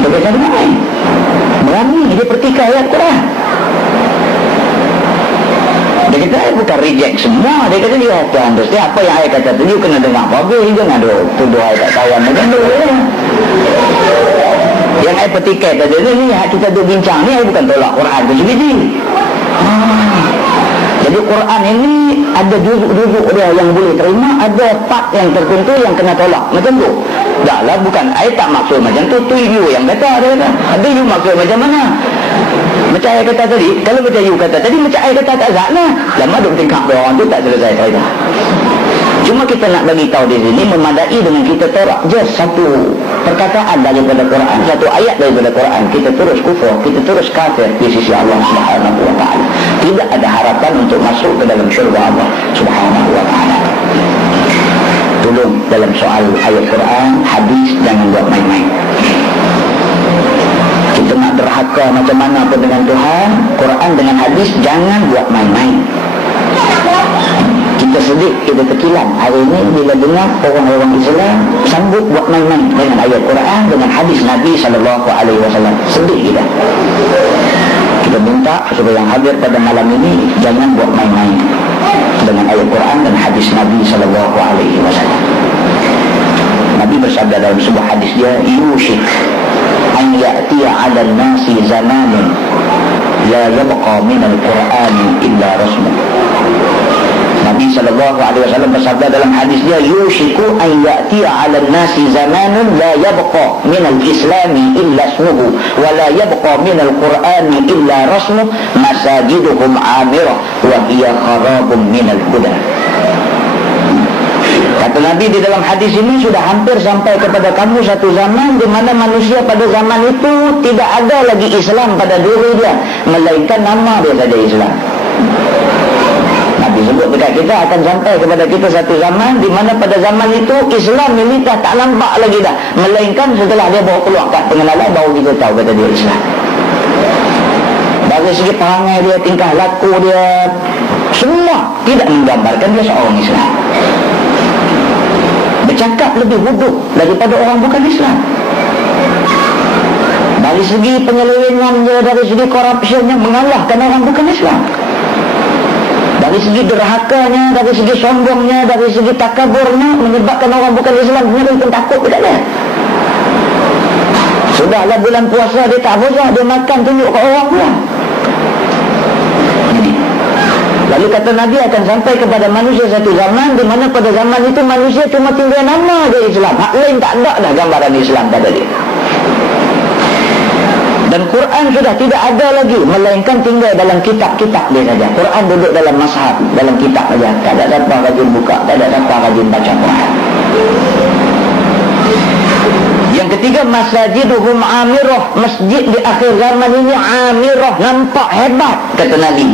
Kita kata benar. Berani dia petikai ayat Quran. Dia kata, bukan reject semua. Dia kata, you have to understand apa yang saya kata tu. You kena dengar bagus. Jangan tuduh saya tak kawan macam tu. Yang saya petikai tadi ni, kita duduk bincang ni, saya bukan tolak Quran tu sendiri. Jadi Quran ini ada duduk dia yang boleh terima, ada part yang tertentu yang kena tolak. Macam tu. Dah lah, bukan. Saya tak maksud macam tu. Tu you yang kata. Dia kata. Ada you maksud macam mana? Macam saya kata tadi, kalau macam you kata tadi, macam saya kata tak zat lah. Lama duk tingkap dia orang tu tak selesai faedah. Cuma kita nak bagi tahu di sini, memadai dengan kita tolak just satu perkataan daripada Quran, satu ayat daripada Quran, kita terus kufur, kita terus kafir di sisi Allah Subhanahu wa ta'ala. Tidak ada harapan untuk masuk ke dalam syurga Allah Subhanahu wa ta'ala. Tolong dalam soal ayat Quran, hadis, jangan buat main-main. Kita nak derhaka macam mana pun dengan Tuhan, Quran dengan hadis jangan buat main-main. Kita sedih, kita terkilan hari ini bila dengar orang-orang Islam sambut buat main-main dengan ayat Quran, dengan hadis Nabi SAW. Sedih kita. Kita minta supaya yang hadir pada malam ini jangan buat main-main dengan ayat Quran dan hadis Nabi SAW. Nabi bersabda dalam sebuah hadis dia, yushik an ya'tiya 'ala an-nasi zamanun la yabqa min al-Qur'ani illa rasmuh. Nabi SAW bersabda dalam hadis dia, yushiku an ya'tiya 'ala an-nasi zamanun la yabqa min al-islami illa ismuhu wa la yabqa min al-Qur'ani illa rasmuh masajiduhum 'amirah wa hiya kharabun min al-huda. Kata Nabi di dalam hadis ini, sudah hampir sampai kepada kamu satu zaman di mana manusia pada zaman itu tidak ada lagi Islam pada diri dia, melainkan nama dia saja Islam. Nabi sebut dekat kita akan sampai kepada kita satu zaman di mana pada zaman itu Islam ini tak nampak lagi dah, melainkan setelah dia bawa keluar kat pengenalan baru kita tahu kata dia Islam. Dari segi perangai dia, tingkah laku dia, semua tidak menggambarkan dia seorang Islam. Bercakap lebih bodoh daripada orang bukan Islam. Dari segi penyelewengannya, dari segi korupsinya mengalahkan orang bukan Islam. Dari segi derhakanya, dari segi sombongnya, dari segi takaburnya, menyebabkan orang bukan Islam sendiri pun takut tidak ada. Sudahlah bulan puasa dia tak puasa, dia makan tunjuk ke orang pula. Lalu kata Nabi akan sampai kepada manusia satu zaman di mana pada zaman itu manusia cuma tinggal nama dia Islam, hak lain tak ada dah gambaran Islam kata dia. Dan Quran sudah tidak ada lagi, melainkan tinggal dalam kitab-kitab dia saja. Quran duduk dalam mazhab, dalam kitab saja. Tak ada siapa rajin buka, tak ada siapa rajin baca Quran. Yang ketiga, masajiduhum amirah, masjid di akhir zaman ini amirah, nampak hebat kata Nabi.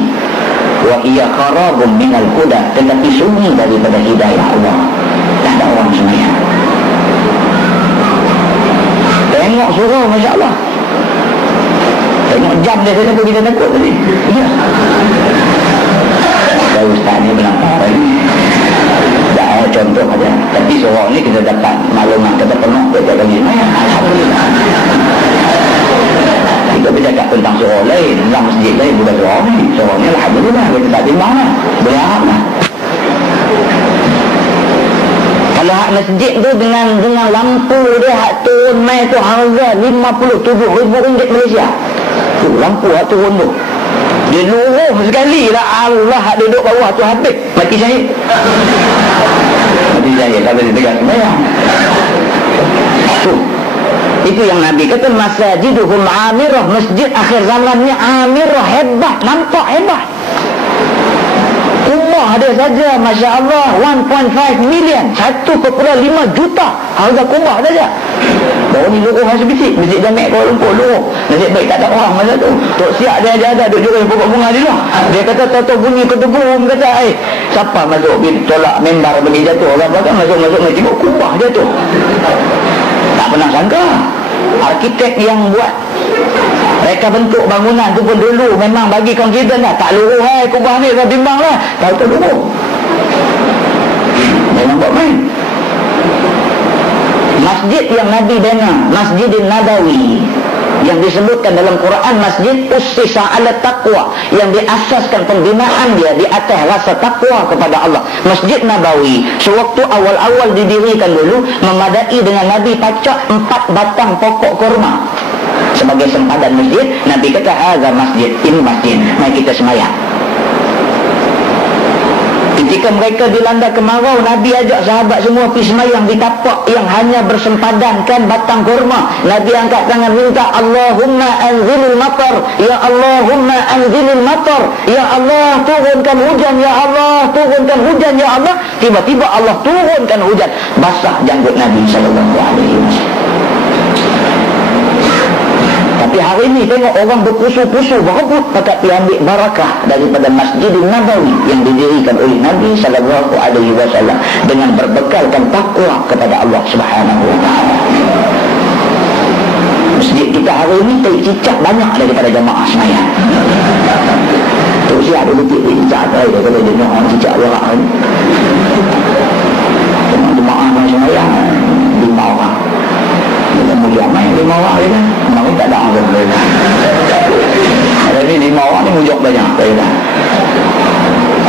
Wa iya kharabun minal huda, tetapi sunyi daripada hidayah Allah. Tak ada orang semayang. Tengok surau, Masya Allah. Tengok jam dia saja pun kita takut tadi. Ya. Kalau ustaz ni melampar ini, dah ada contoh saja. Tapi surau ni kita dapat maklumat kata penuh kita lagi. Alhamdulillah. Kita bercakap tentang surau lain, tentang masjid lain, bukan surau ni. Surau ni Alhamdulillah, kita tak timbang lah. Berharap lah. Kalau hak masjid tu dengan lampu dia, hak turun mai tu harga RM57,000 Malaysia. Tu lampu hak turun tu. Dia luruh sekali lah. Allah duduk bawah tu habis. Mati syahid. Mati syahid. Tak boleh tegak sembahyang. Itu yang Nabi kata, masajiduhum amirah. Masjid akhir zaman ni amirah, hebat. Nampak hebat. Kubah dia saja, Masya Allah, 1.5 million, 1.5 juta harga kubah saja. Baru ni luruh masa bisik. Masjid Jamek Kuala Lumpur luruh. Nasib baik tak ada orang masa tu. Tok Siak dia ada duduk juga pokok bunga dia lah. Dia kata tahu bunyi ketegurum, kata siapa masuk tolak member bagi jatuh. Orang belakang masuk tengok kubah dia tu. Tak pernah sangka arkitek yang buat mereka bentuk bangunan tu pun dulu memang bagi confident lah. Tak luruh kubah ni, tak bimbang lah. Tahu tak luruh. Jangan buat main. Masjid yang Nabi bina, Masjidin Nabawi, yang disebutkan dalam Quran masjid ussisa ala taqwa, yang diasaskan pembinaan dia di atas rasa takwa kepada Allah. Masjid Nabawi sewaktu awal-awal didirikan dulu memadai dengan Nabi pacak 4 batang pokok kurma sebagai sempadan masjid. Nabi kata hadza masjid, ini masjid, mari kita sembahyang. Ketika mereka dilanda kemarau, Nabi ajak sahabat semua pergi sembahyang di tapak yang hanya bersempadankan batang kurma. Nabi angkat tangan minta, Allahumma anzilil matar, ya Allahumma anzilil matar, ya Allah turunkan hujan, ya Allah turunkan hujan, ya Allah. Tiba-tiba Allah turunkan hujan, basah janggut Nabi sallallahu alaihi wasallam. Tapi hari ini tengok orang berpusu-pusu berebut pakat diambil barakah daripada Masjidil Nabawi yang didirikan oleh Nabi sallallahu alaihi wasallam dengan berbekalkan takwa kepada Allah Subhanahu wa taala. Masjid kita hari ini tercicak banyak daripada jemaah sembahyang. Tu siap ada detik cicak dia kata dia nak cicak berak ni. Jemaah sembahyang 5 orang. Kita mulia main 5 orang je kan. Mereka tak ada orang boleh lah. Jadi 5 orang ni mujok banyak boleh lah.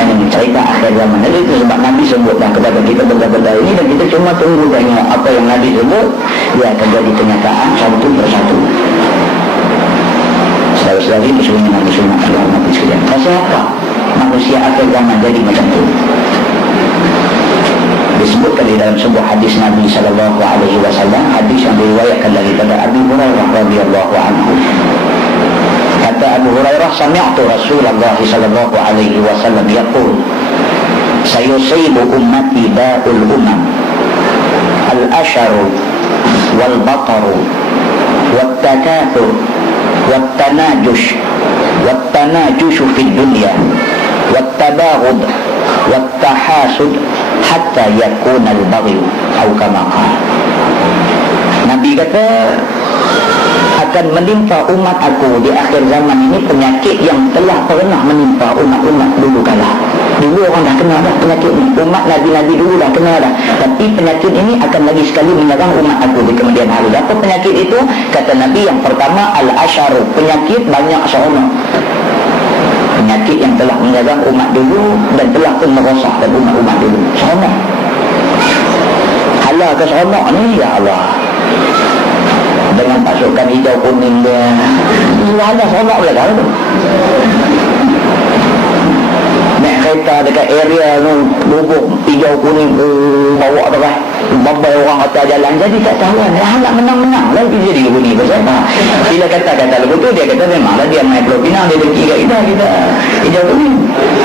Ini cerita akhir zaman. Jadi itu sebab Nabi sebutlah kepada kita benda-benda ini, dan kita cuma tunggu tengok apa yang Nabi sebut, dia akan jadi kenyataan satu persatu. Saudara-saudari muslimin dan muslimat Allah Nabi sekalian. Siapa manusia akhir zaman jadi macam itu? Disebutkan di dalam sebuah hadis Nabi sallallahu alaihi wasallam, hadis yang diriwayatkan daripada Abu Hurairah radhiyallahu anhu. Kata Abu Hurairah, sami'tu Rasulullah sallallahu alaihi wasallam yaqul, sayusibu ummati da'ul umam al-asharu wal bataru wat takathur wat tanajush fid dunya wat tabaghud wat tahasud hatta yakuna al-baghy atau kama qala. Nabi kata akan menimpa umat aku di akhir zaman ini penyakit yang telah pernah menimpa umat-umat dulu kala. Dulu orang dah kenal dah penyakit ini. Umat Nabi-Nabi dulu dah kenal dah. Tapi penyakit ini akan lagi sekali menyerang umat aku di kemudian hari. Apa penyakit itu? Kata Nabi, yang pertama al-asharu, penyakit banyak seronok. Penyakit yang telah menyerang umat dulu dan telah pun merosakkan umat-umat dulu. Seronok. Halal ke seronok ni? Ya Allah. Dengan pasukan hijau kuning dia. Halal seronok lah kan tu. Naik kereta dekat area tu, lubuk hijau kuning bawa tu kan. Babai orang atas jalan. Jadi tak tahu kan. Nak menang-menang lah dia jadi bunyi. Pasal apa? Bila kata-kata lepas tu, dia kata memanglah dia main Pulau Pinang. Dia dengki kat kita hijau kuning.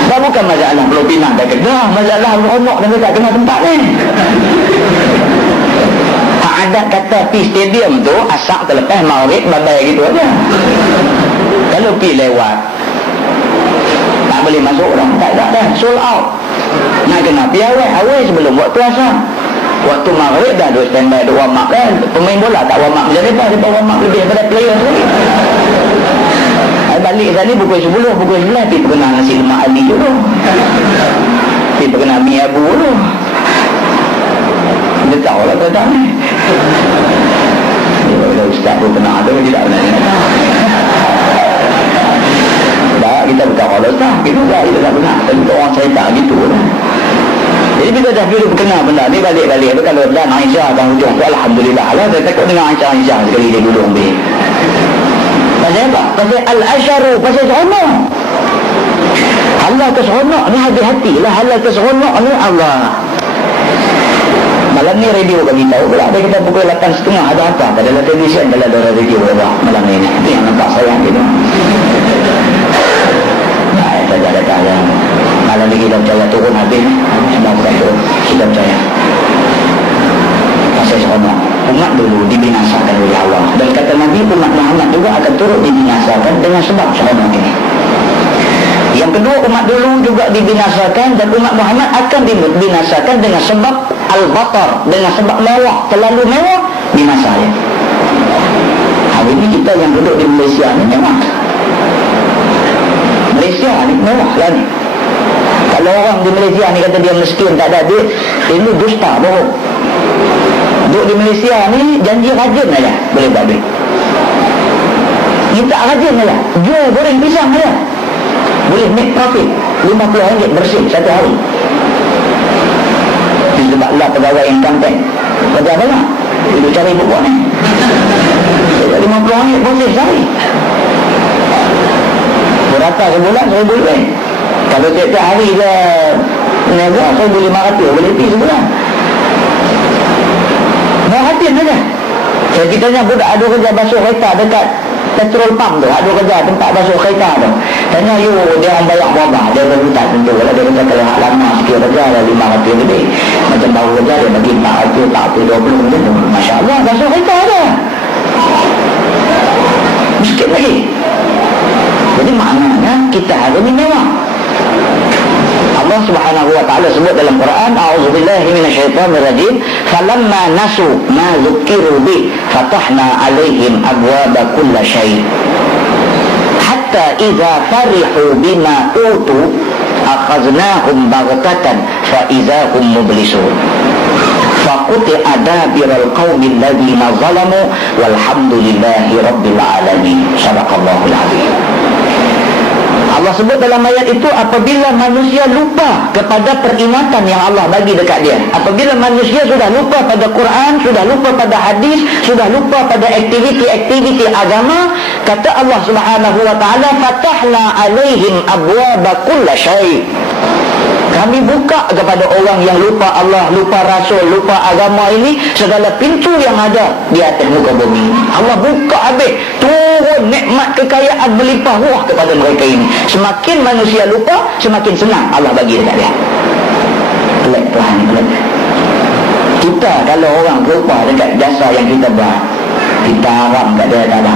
Dah bukan masalah Pulau Pinang dah kena. Masalah seronok dan tak kena tempat ni. Adat kata pergi stadium tu asap terlepas maghrib babai gitu aja. Kalau pergi lewat tak boleh masuk dah. Tak ada dah. Sold out. Nak kena pergi awal sebelum waktu asap. Waktu maghrib dah duduk standby, duduk warm up kan. Pemain bola tak warm up macam mereka. Mereka warm up lebih daripada player sendiri. Balik sana pukul 10, pukul 11 pergi perkenal nasi lemak Ali dulu. Pergi perkenal mi abu dulu. Dia tahu lah kata ni. Dia ustaz pun kena ada, tidak pernah dia tahu. Dah kita bukan kalau ustaz, kita tak pernah. Tapi orang saya tak gitu lah. Jadi kita dah dulu berkenal benda ni balik-balik tu, kalau dan Aisyah dan hujung tu alhamdulillah lah. Saya takut dengan Aisyah sekali dia dulu ambil. Pasal apa? Pasal al-asharu, pasal seronok. Halal ke seronok ni hati-hatilah. Halal ke seronok ni Allah. Malam ni radio bagi tahu pula. Ada kita pukul 8.30 ada apa? Dalam televisyen dalam radio malam ni. Itu yang nampak sayang gitu. Nah, saya ada kaya. Malam ni kita percaya turun habis. Sudah berkata kita percaya. Pasal seronok. Umat dulu dibinasakan oleh Allah. Dan kata Nabi, umat Muhammad juga akan turut dibinasakan dengan sebab seronok ini. Yang kedua, umat dulu juga dibinasakan dan umat Muhammad akan dibinasakan dengan sebab al-batar, dengan sebab mewah, terlalu mewah di masanya. Hari ini kita yang duduk di Malaysia ni memang Malaysia ni mewah lah ni. Kalau orang di Malaysia ni kata dia miskin, tak ada duit, ini dusta, bohong. Duduk di Malaysia ni janji rajin aja boleh buat duit. Minta rajin aja, jual goreng pisang aja boleh make profit RM50 bersih satu hari. Sebab lah pegawai income tax kerja banyak, dia cari buat ni RM50 bersih sehari. Berapa sebulan RM1,000. Kalau tiap-tiap hari dia niaga RM1,500 boleh pergi sebulan. Merhatiin saja. Saya kitanya budak ada kerja basuh kereta dekat petrol pump tu, ada kerja tempat basuh kereta tu. Tanya you, dia orang bayar berapa? Dia berhutang tentu. Kalau dia kata kalau lama sikit kerja ada RM500 lebih. Macam baru kerja dia bagi RM400, RM420 macam tu. Masya Allah, basuh kereta ada. Sikit lagi. Jadi maknanya kita hari ni mewah. Allah Subhanahu wa taala sebut dalam Quran, a'udzubillahi minasyaitonir rajim, falamma nasu ma dzukiru bi fatahna 'alaihim abwaaba kulli syai' hatta idza farihu bima utu akhadnahum baghtatan fa idza hum mublisun faquti'a dabirul qaumil ladzina zalamu walhamdulillahi rabbil alamin. Sadaqallahul azim. Allah sebut dalam ayat itu, apabila manusia lupa kepada peringatan yang Allah bagi dekat dia, apabila manusia sudah lupa pada Quran, sudah lupa pada hadis, sudah lupa pada aktiviti-aktiviti agama, kata Allah Subhanahu wa taala, fatahna alaihim abwaaba kulli syai'. Kami buka kepada orang yang lupa Allah, lupa Rasul, lupa agama ini, segala pintu yang ada di atas muka bumi. Allah buka habis, turun nikmat kekayaan berlimpah ruah kepada mereka ini. Semakin manusia lupa, semakin senang Allah bagi dekat dia. Pelik Tuhan, pelik. Kita kalau orang lupa dekat jasa yang kita buat, kita haram kat dia, tak ada.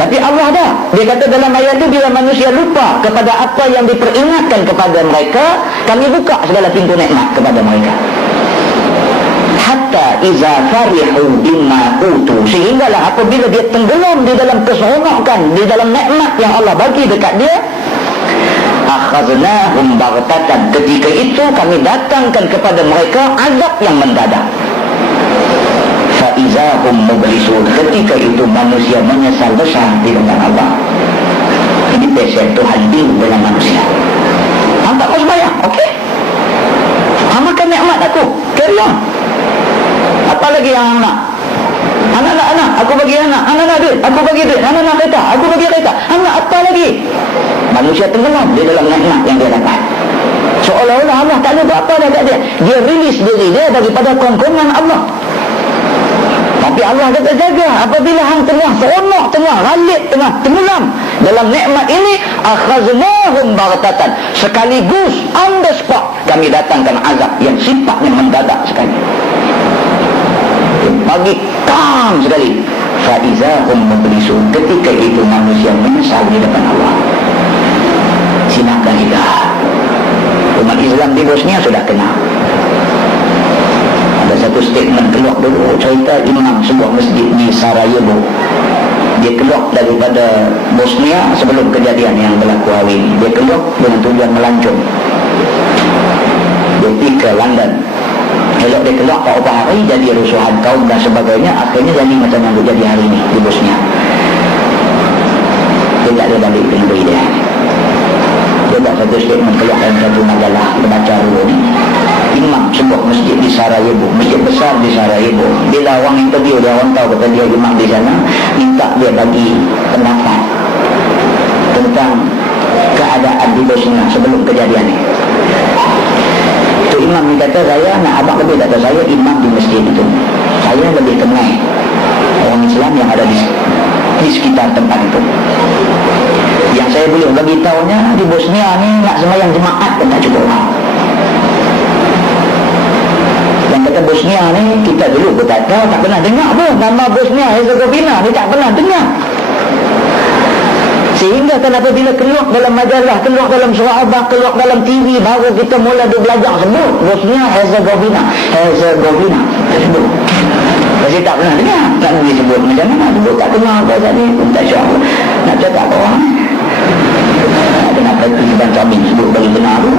Tapi Allah ada. Dia kata dalam ayat itu, bila manusia lupa kepada apa yang diperingatkan kepada mereka, kami buka segala pintu nikmat kepada mereka. Hatta iza farihu bima utu, sehinggalah apabila dia tenggelam di dalam keseronokan, di dalam nikmat yang Allah bagi dekat dia, akhaznahum baghtatan, ketika itu kami datangkan kepada mereka azab yang mendadak. Fa'iza hum mublisun, ketika itu manusia menyesal besar di depan Allah. Ini pesan Tuhan deal dengan manusia. Hang tak mau sembahyang, okey, amalkan nikmat aku, carry on. Apa lagi yang hang nak? Anak, aku bagi anak duit, aku bagi duit, anak kereta, aku bagi kereta. Hang nak apa lagi? Manusia tenggelam di dalam nikmat yang dia dapat. Seolah-olah Allah tak ada buat apa dekat dia. Dia rilis diri dia daripada kongkongan Allah. Tapi Allah kata jaga, apabila hang tengah seronok, tengah ralik, tengah tenggelam dalam nikmat ini, akhaznahum baghtatan, sekaligus on the spot kami datangkan azab yang sifatnya mendadak sekali. Bagi kam sekali. Fa iza hum mublisun, ketika itu manusia menyesal di depan Allah. Silakan kita. Umat Islam di Bosnia sudah kenal. Ada satu statement keluar dulu, cerita imam sebuah masjid di Sarajevo. Dia keluar daripada Bosnia sebelum kejadian yang berlaku hari ini. Dia keluar dengan tujuan melancong. Dia pergi ke London. Elok dia keluar beberapa hari, jadi rusuhan kaum dan sebagainya. Akhirnya jadi macam yang terjadi hari ini di Bosnia. Dia tak ada balik ke negeri dia. Dia buat satu statement keluar dalam satu majalah, dia baca dulu ni. Imam sebuah masjid di Sarajevo, masjid besar di Sarajevo. Bila orang interview dia, orang tahu kata dia imam di sana, minta dia bagi pendapat tentang keadaan di Bosnia sebelum kejadian ini. Itu imam ni kata, saya nak abang lebih tak tahu, saya imam di masjid itu. Saya lebih kenal orang Islam yang ada di sekitar tempat itu. Yang saya boleh bagi tahunya, di Bosnia ni nak sembahyang jemaat pun tak cukup. Yang kata Bosnia ni, kita dulu pun tak tahu, tak pernah dengar pun nama Bosnia Herzegovina ni, tak pernah dengar. Sehingga kan apabila keluar dalam majalah, keluar dalam surah Abah, keluar dalam TV, baru kita mula belajar sebut Bosnia Herzegovina sebut. Saya tak pernah dengar. Tak boleh sebut macam mana, sebut tak kenal apa tadi pun tak syak. Nak cakap orang nak kena perhati dan camin sebut bagi benar tu.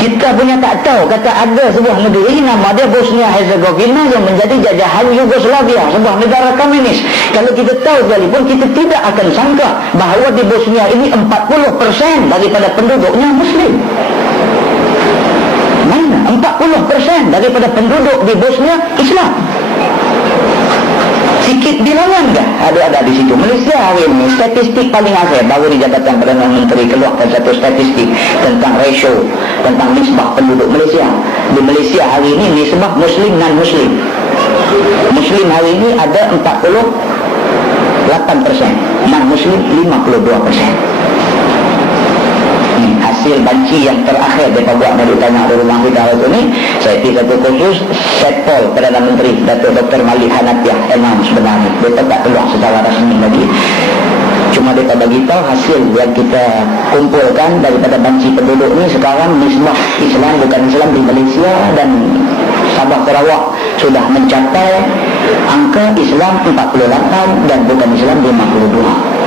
Kita punya tak tahu, kata ada sebuah negeri nama dia Bosnia Herzegovina yang menjadi jajahan Yugoslavia, sebuah negara komunis. Kalau kita tahu sekalipun, kita tidak akan sangka bahawa di Bosnia ini 40% daripada penduduknya Muslim. Mana 40% daripada penduduk di Bosnia Islam? Sikit bilangan dah ada di situ. Malaysia hari ini statistik paling akhir baru di Jabatan Perdana Menteri keluarkan satu statistik tentang ratio, tentang nisbah penduduk Malaysia. Di Malaysia hari ini nisbah Muslim dan Muslim. Muslim hari ini ada 48%, non Muslim 52%. Hasil banci yang terakhir mereka buat dari tanya di rumah kita hari ini, saya pergi satu kursus Setpol Perdana Menteri Datuk Dr. Malik Hanafiah Imam sebenarnya mereka tak keluar secara rasmi lagi, cuma mereka beritahu hasil yang kita kumpulkan daripada banci penduduk ni sekarang nisbah Islam bukan Islam di Malaysia dan Sabah Sarawak sudah mencapai angka Islam 48 dan bukan Islam 52.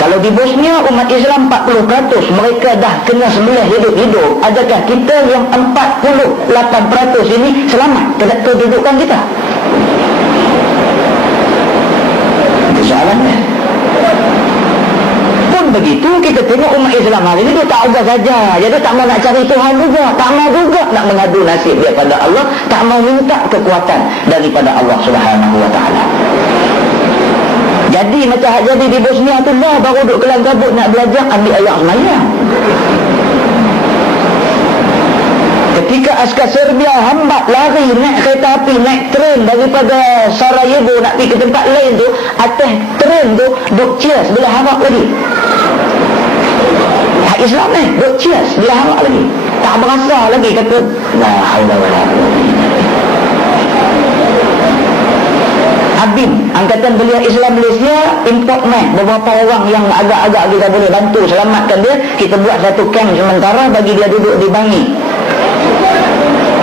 Kalau di Bosnia umat Islam 40%, mereka dah kena sembelih hidup-hidup. Adakah kita yang 48% ini selamat kedudukan kita? Itu soalannya. Pun begitu, kita tengok umat Islam hari ini dia tak ubah saja. Jadi tak mau nak cari Tuhan juga, tak mau juga nak mengadu nasib daripada Allah, tak mau minta kekuatan daripada Allah Subhanahu Wa Taala. Jadi macam jadi di Bosnia tu lah, baru duduk kelam kabut nak belajar ambil ayat semayang. Ketika askar Serbia hambat lari naik kereta api, naik tren daripada Sarajevo nak pergi ke tempat lain tu, atas tren tu duk cheers belah harap lagi. Hak Islam ni duk cheers belah harap lagi. Tak berasa lagi kata la haula wala quwwata. Abin, Angkatan Belia Islam Malaysia import mic beberapa orang yang agak-agak kita boleh bantu selamatkan dia. Kita buat satu camp sementara bagi dia duduk di Bangi.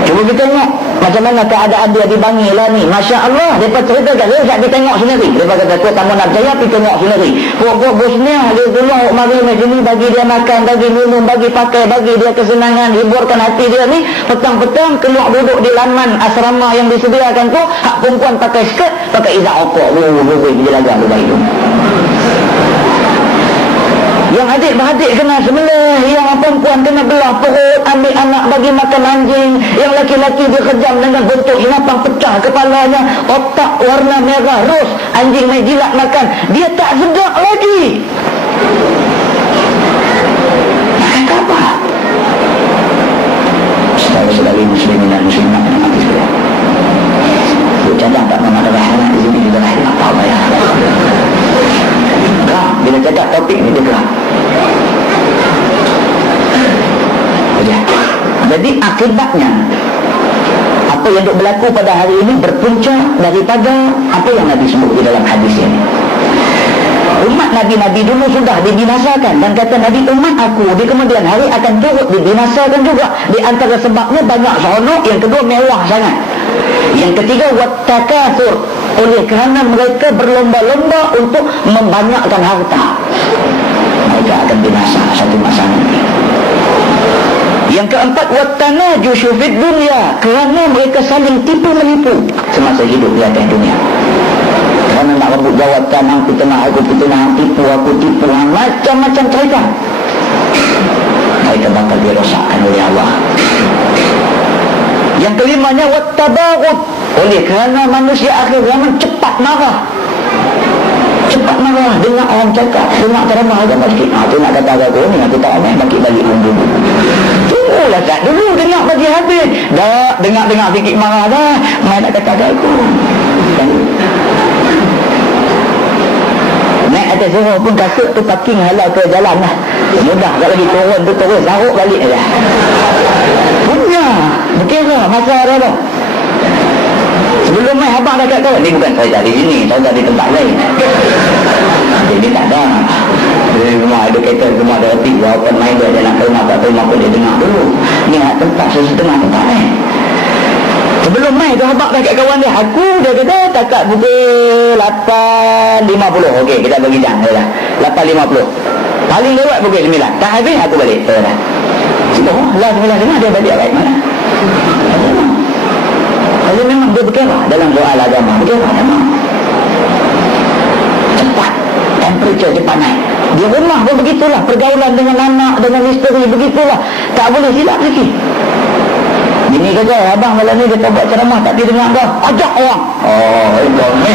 Cuba kita tengok macam mana keadaan dia di Bangi lah ni. Masya Allah, mereka ceritakan saya tak pergi tengok sendiri. Mereka kata tu tamu nak percaya pergi tengok sendiri. Pokok Bosnia dia tolong mari sini, bagi dia makan, bagi minum, bagi pakai, bagi dia kesenangan, hiburkan hati dia ni. Petang-petang keluar duduk di laman asrama yang disediakan tu, hak perempuan pakai skirt, pakai izak okok, dia laga baik tu. Yang adik-beradik kena sembelih, yang perempuan kena belah perut, ambil anak bagi makan anjing, yang laki-laki dikejam dengan bentuk inapang pecah kepalanya, otak warna merah ros, anjing main jilat makan, dia tak sedap lagi. Nak kata apa? Saudara-saudari muslimin dan muslimat yang mati sekalian, cadang tak mengenal rahmat di sini juga rahmat apa ya. Bila cakap topik ni dia gerak. Jadi akibatnya apa yang berlaku pada hari ini berpunca daripada apa yang Nabi sebut di dalam hadis ini. Umat Nabi-Nabi dulu sudah dibinasakan, dan kata Nabi, umat aku di kemudian hari akan turut dibinasakan juga. Di antara sebabnya banyak seronok, yang kedua mewah sangat, yang ketiga wattakatsur, oleh kerana mereka berlomba-lomba untuk membanyakkan harta, mereka akan binasa satu masa nanti. Yang keempat wattanajushu fid dunya, kerana mereka saling tipu menipu semasa hidup di atas dunia. Kerana nak rebut jawatan, aku tengah, tipu, macam-macam cerita, mereka bakal dirosakkan oleh Allah. Yang kelimanya wattabaghut, oleh kerana manusia akhir zaman cepat marah, cepat cepat marah. Dengar orang cakap, dengar ceramah agak sikit. Tu nak kata aku ni, aku tak ambil bagi balik dulu. Tunggulah tak dulu, dengar bagi habis. Dah, dengar sikit marah dah. Mai nak kata aku. Naik atas semua pun kasut tu parking halau ke jalan lah. Mudah tak lagi turun tu terus saruk balik je. Punya berkira masa ada tu. Sebelum main abang dah kat kawan, ni bukan saya cari sini, saya cari tempat lain. Jadi tak ada. Jadi rumah ada kereta, rumah ada reti, walaupun main dia nak ke rumah tak terima pun dia dengar dulu. Ni nak tempat setengah tempat lain. Sebelum main tu abang dah kat kawan dia, aku dia kata takat pukul 8.50. Okey, kita bagi jam dah. 8.50. Paling lewat pukul 9. Tak habis aku balik. Dah. Lah 9 dia balik baik mana? Kalau memang dia berkira dalam soal agama, berkira memang cepat, temperature cepat naik. Di rumah pun begitulah, pergaulan dengan anak, dengan isteri begitulah, tak boleh silap sikit. Bini kata, abang malam ni dia buat ceramah tak didengar kau, ajak orang. Oh, itu ni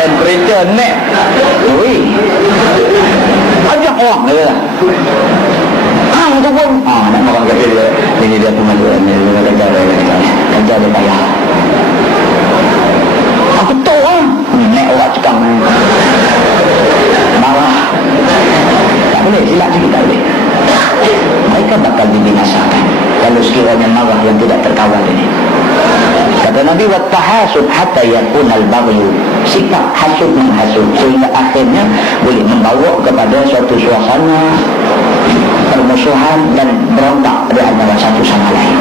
temperature naik. Ui, ajak orang dia. Tu pun nak orang kata dia ini dia pemaluan ni kerja dia payah. Aku tahu naik orang cekang marah tak boleh silap sikit tak boleh. Mereka bakal dibinasakan kalau sekiranya marah yang tidak terkawal ini. Kata Nabi, wattahasud hatta yakun al-baghyu, sikap hasud menghasud sehingga akhirnya boleh membawa kepada suatu suasana permusuhan dan berontak di antara satu sama lain.